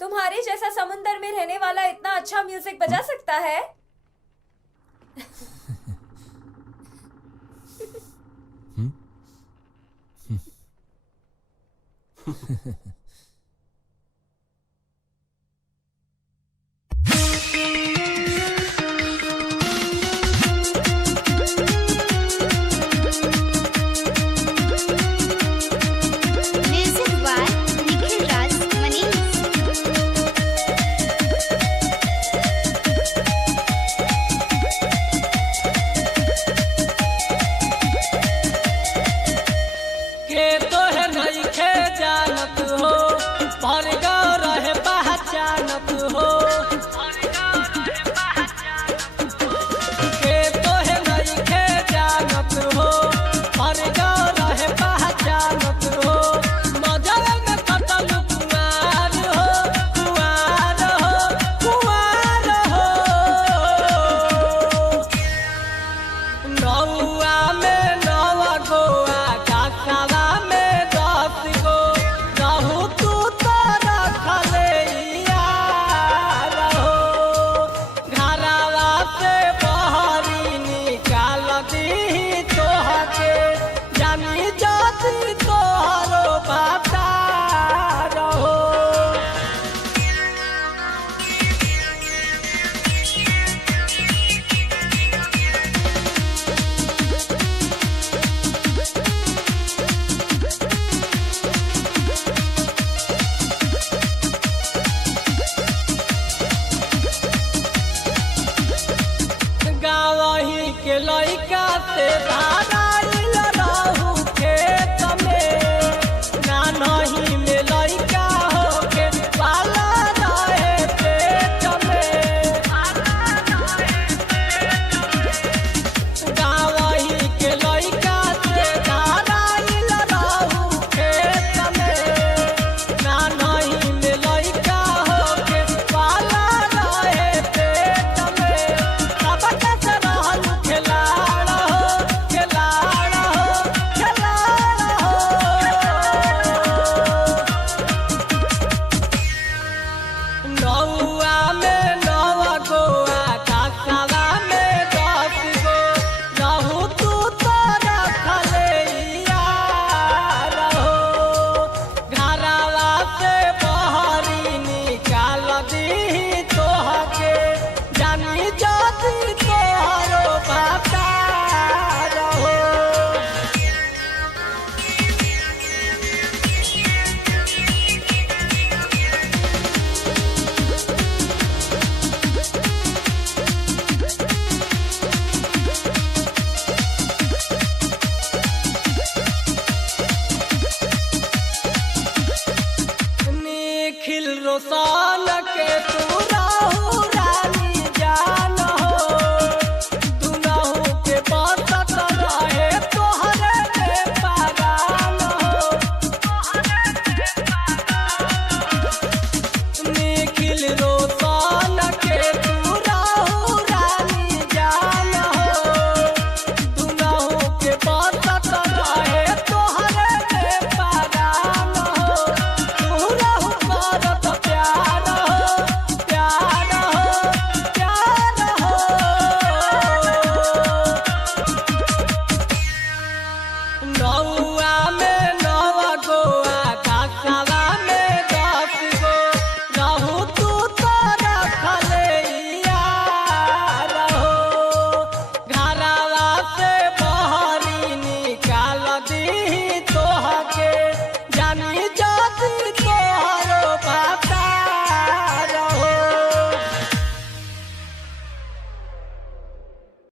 तुम्हारे जैसा समुंदर में रहने वाला इतना अच्छा म्यूजिक बजा सकता है? के तो है नहीं खे जानत हो साथ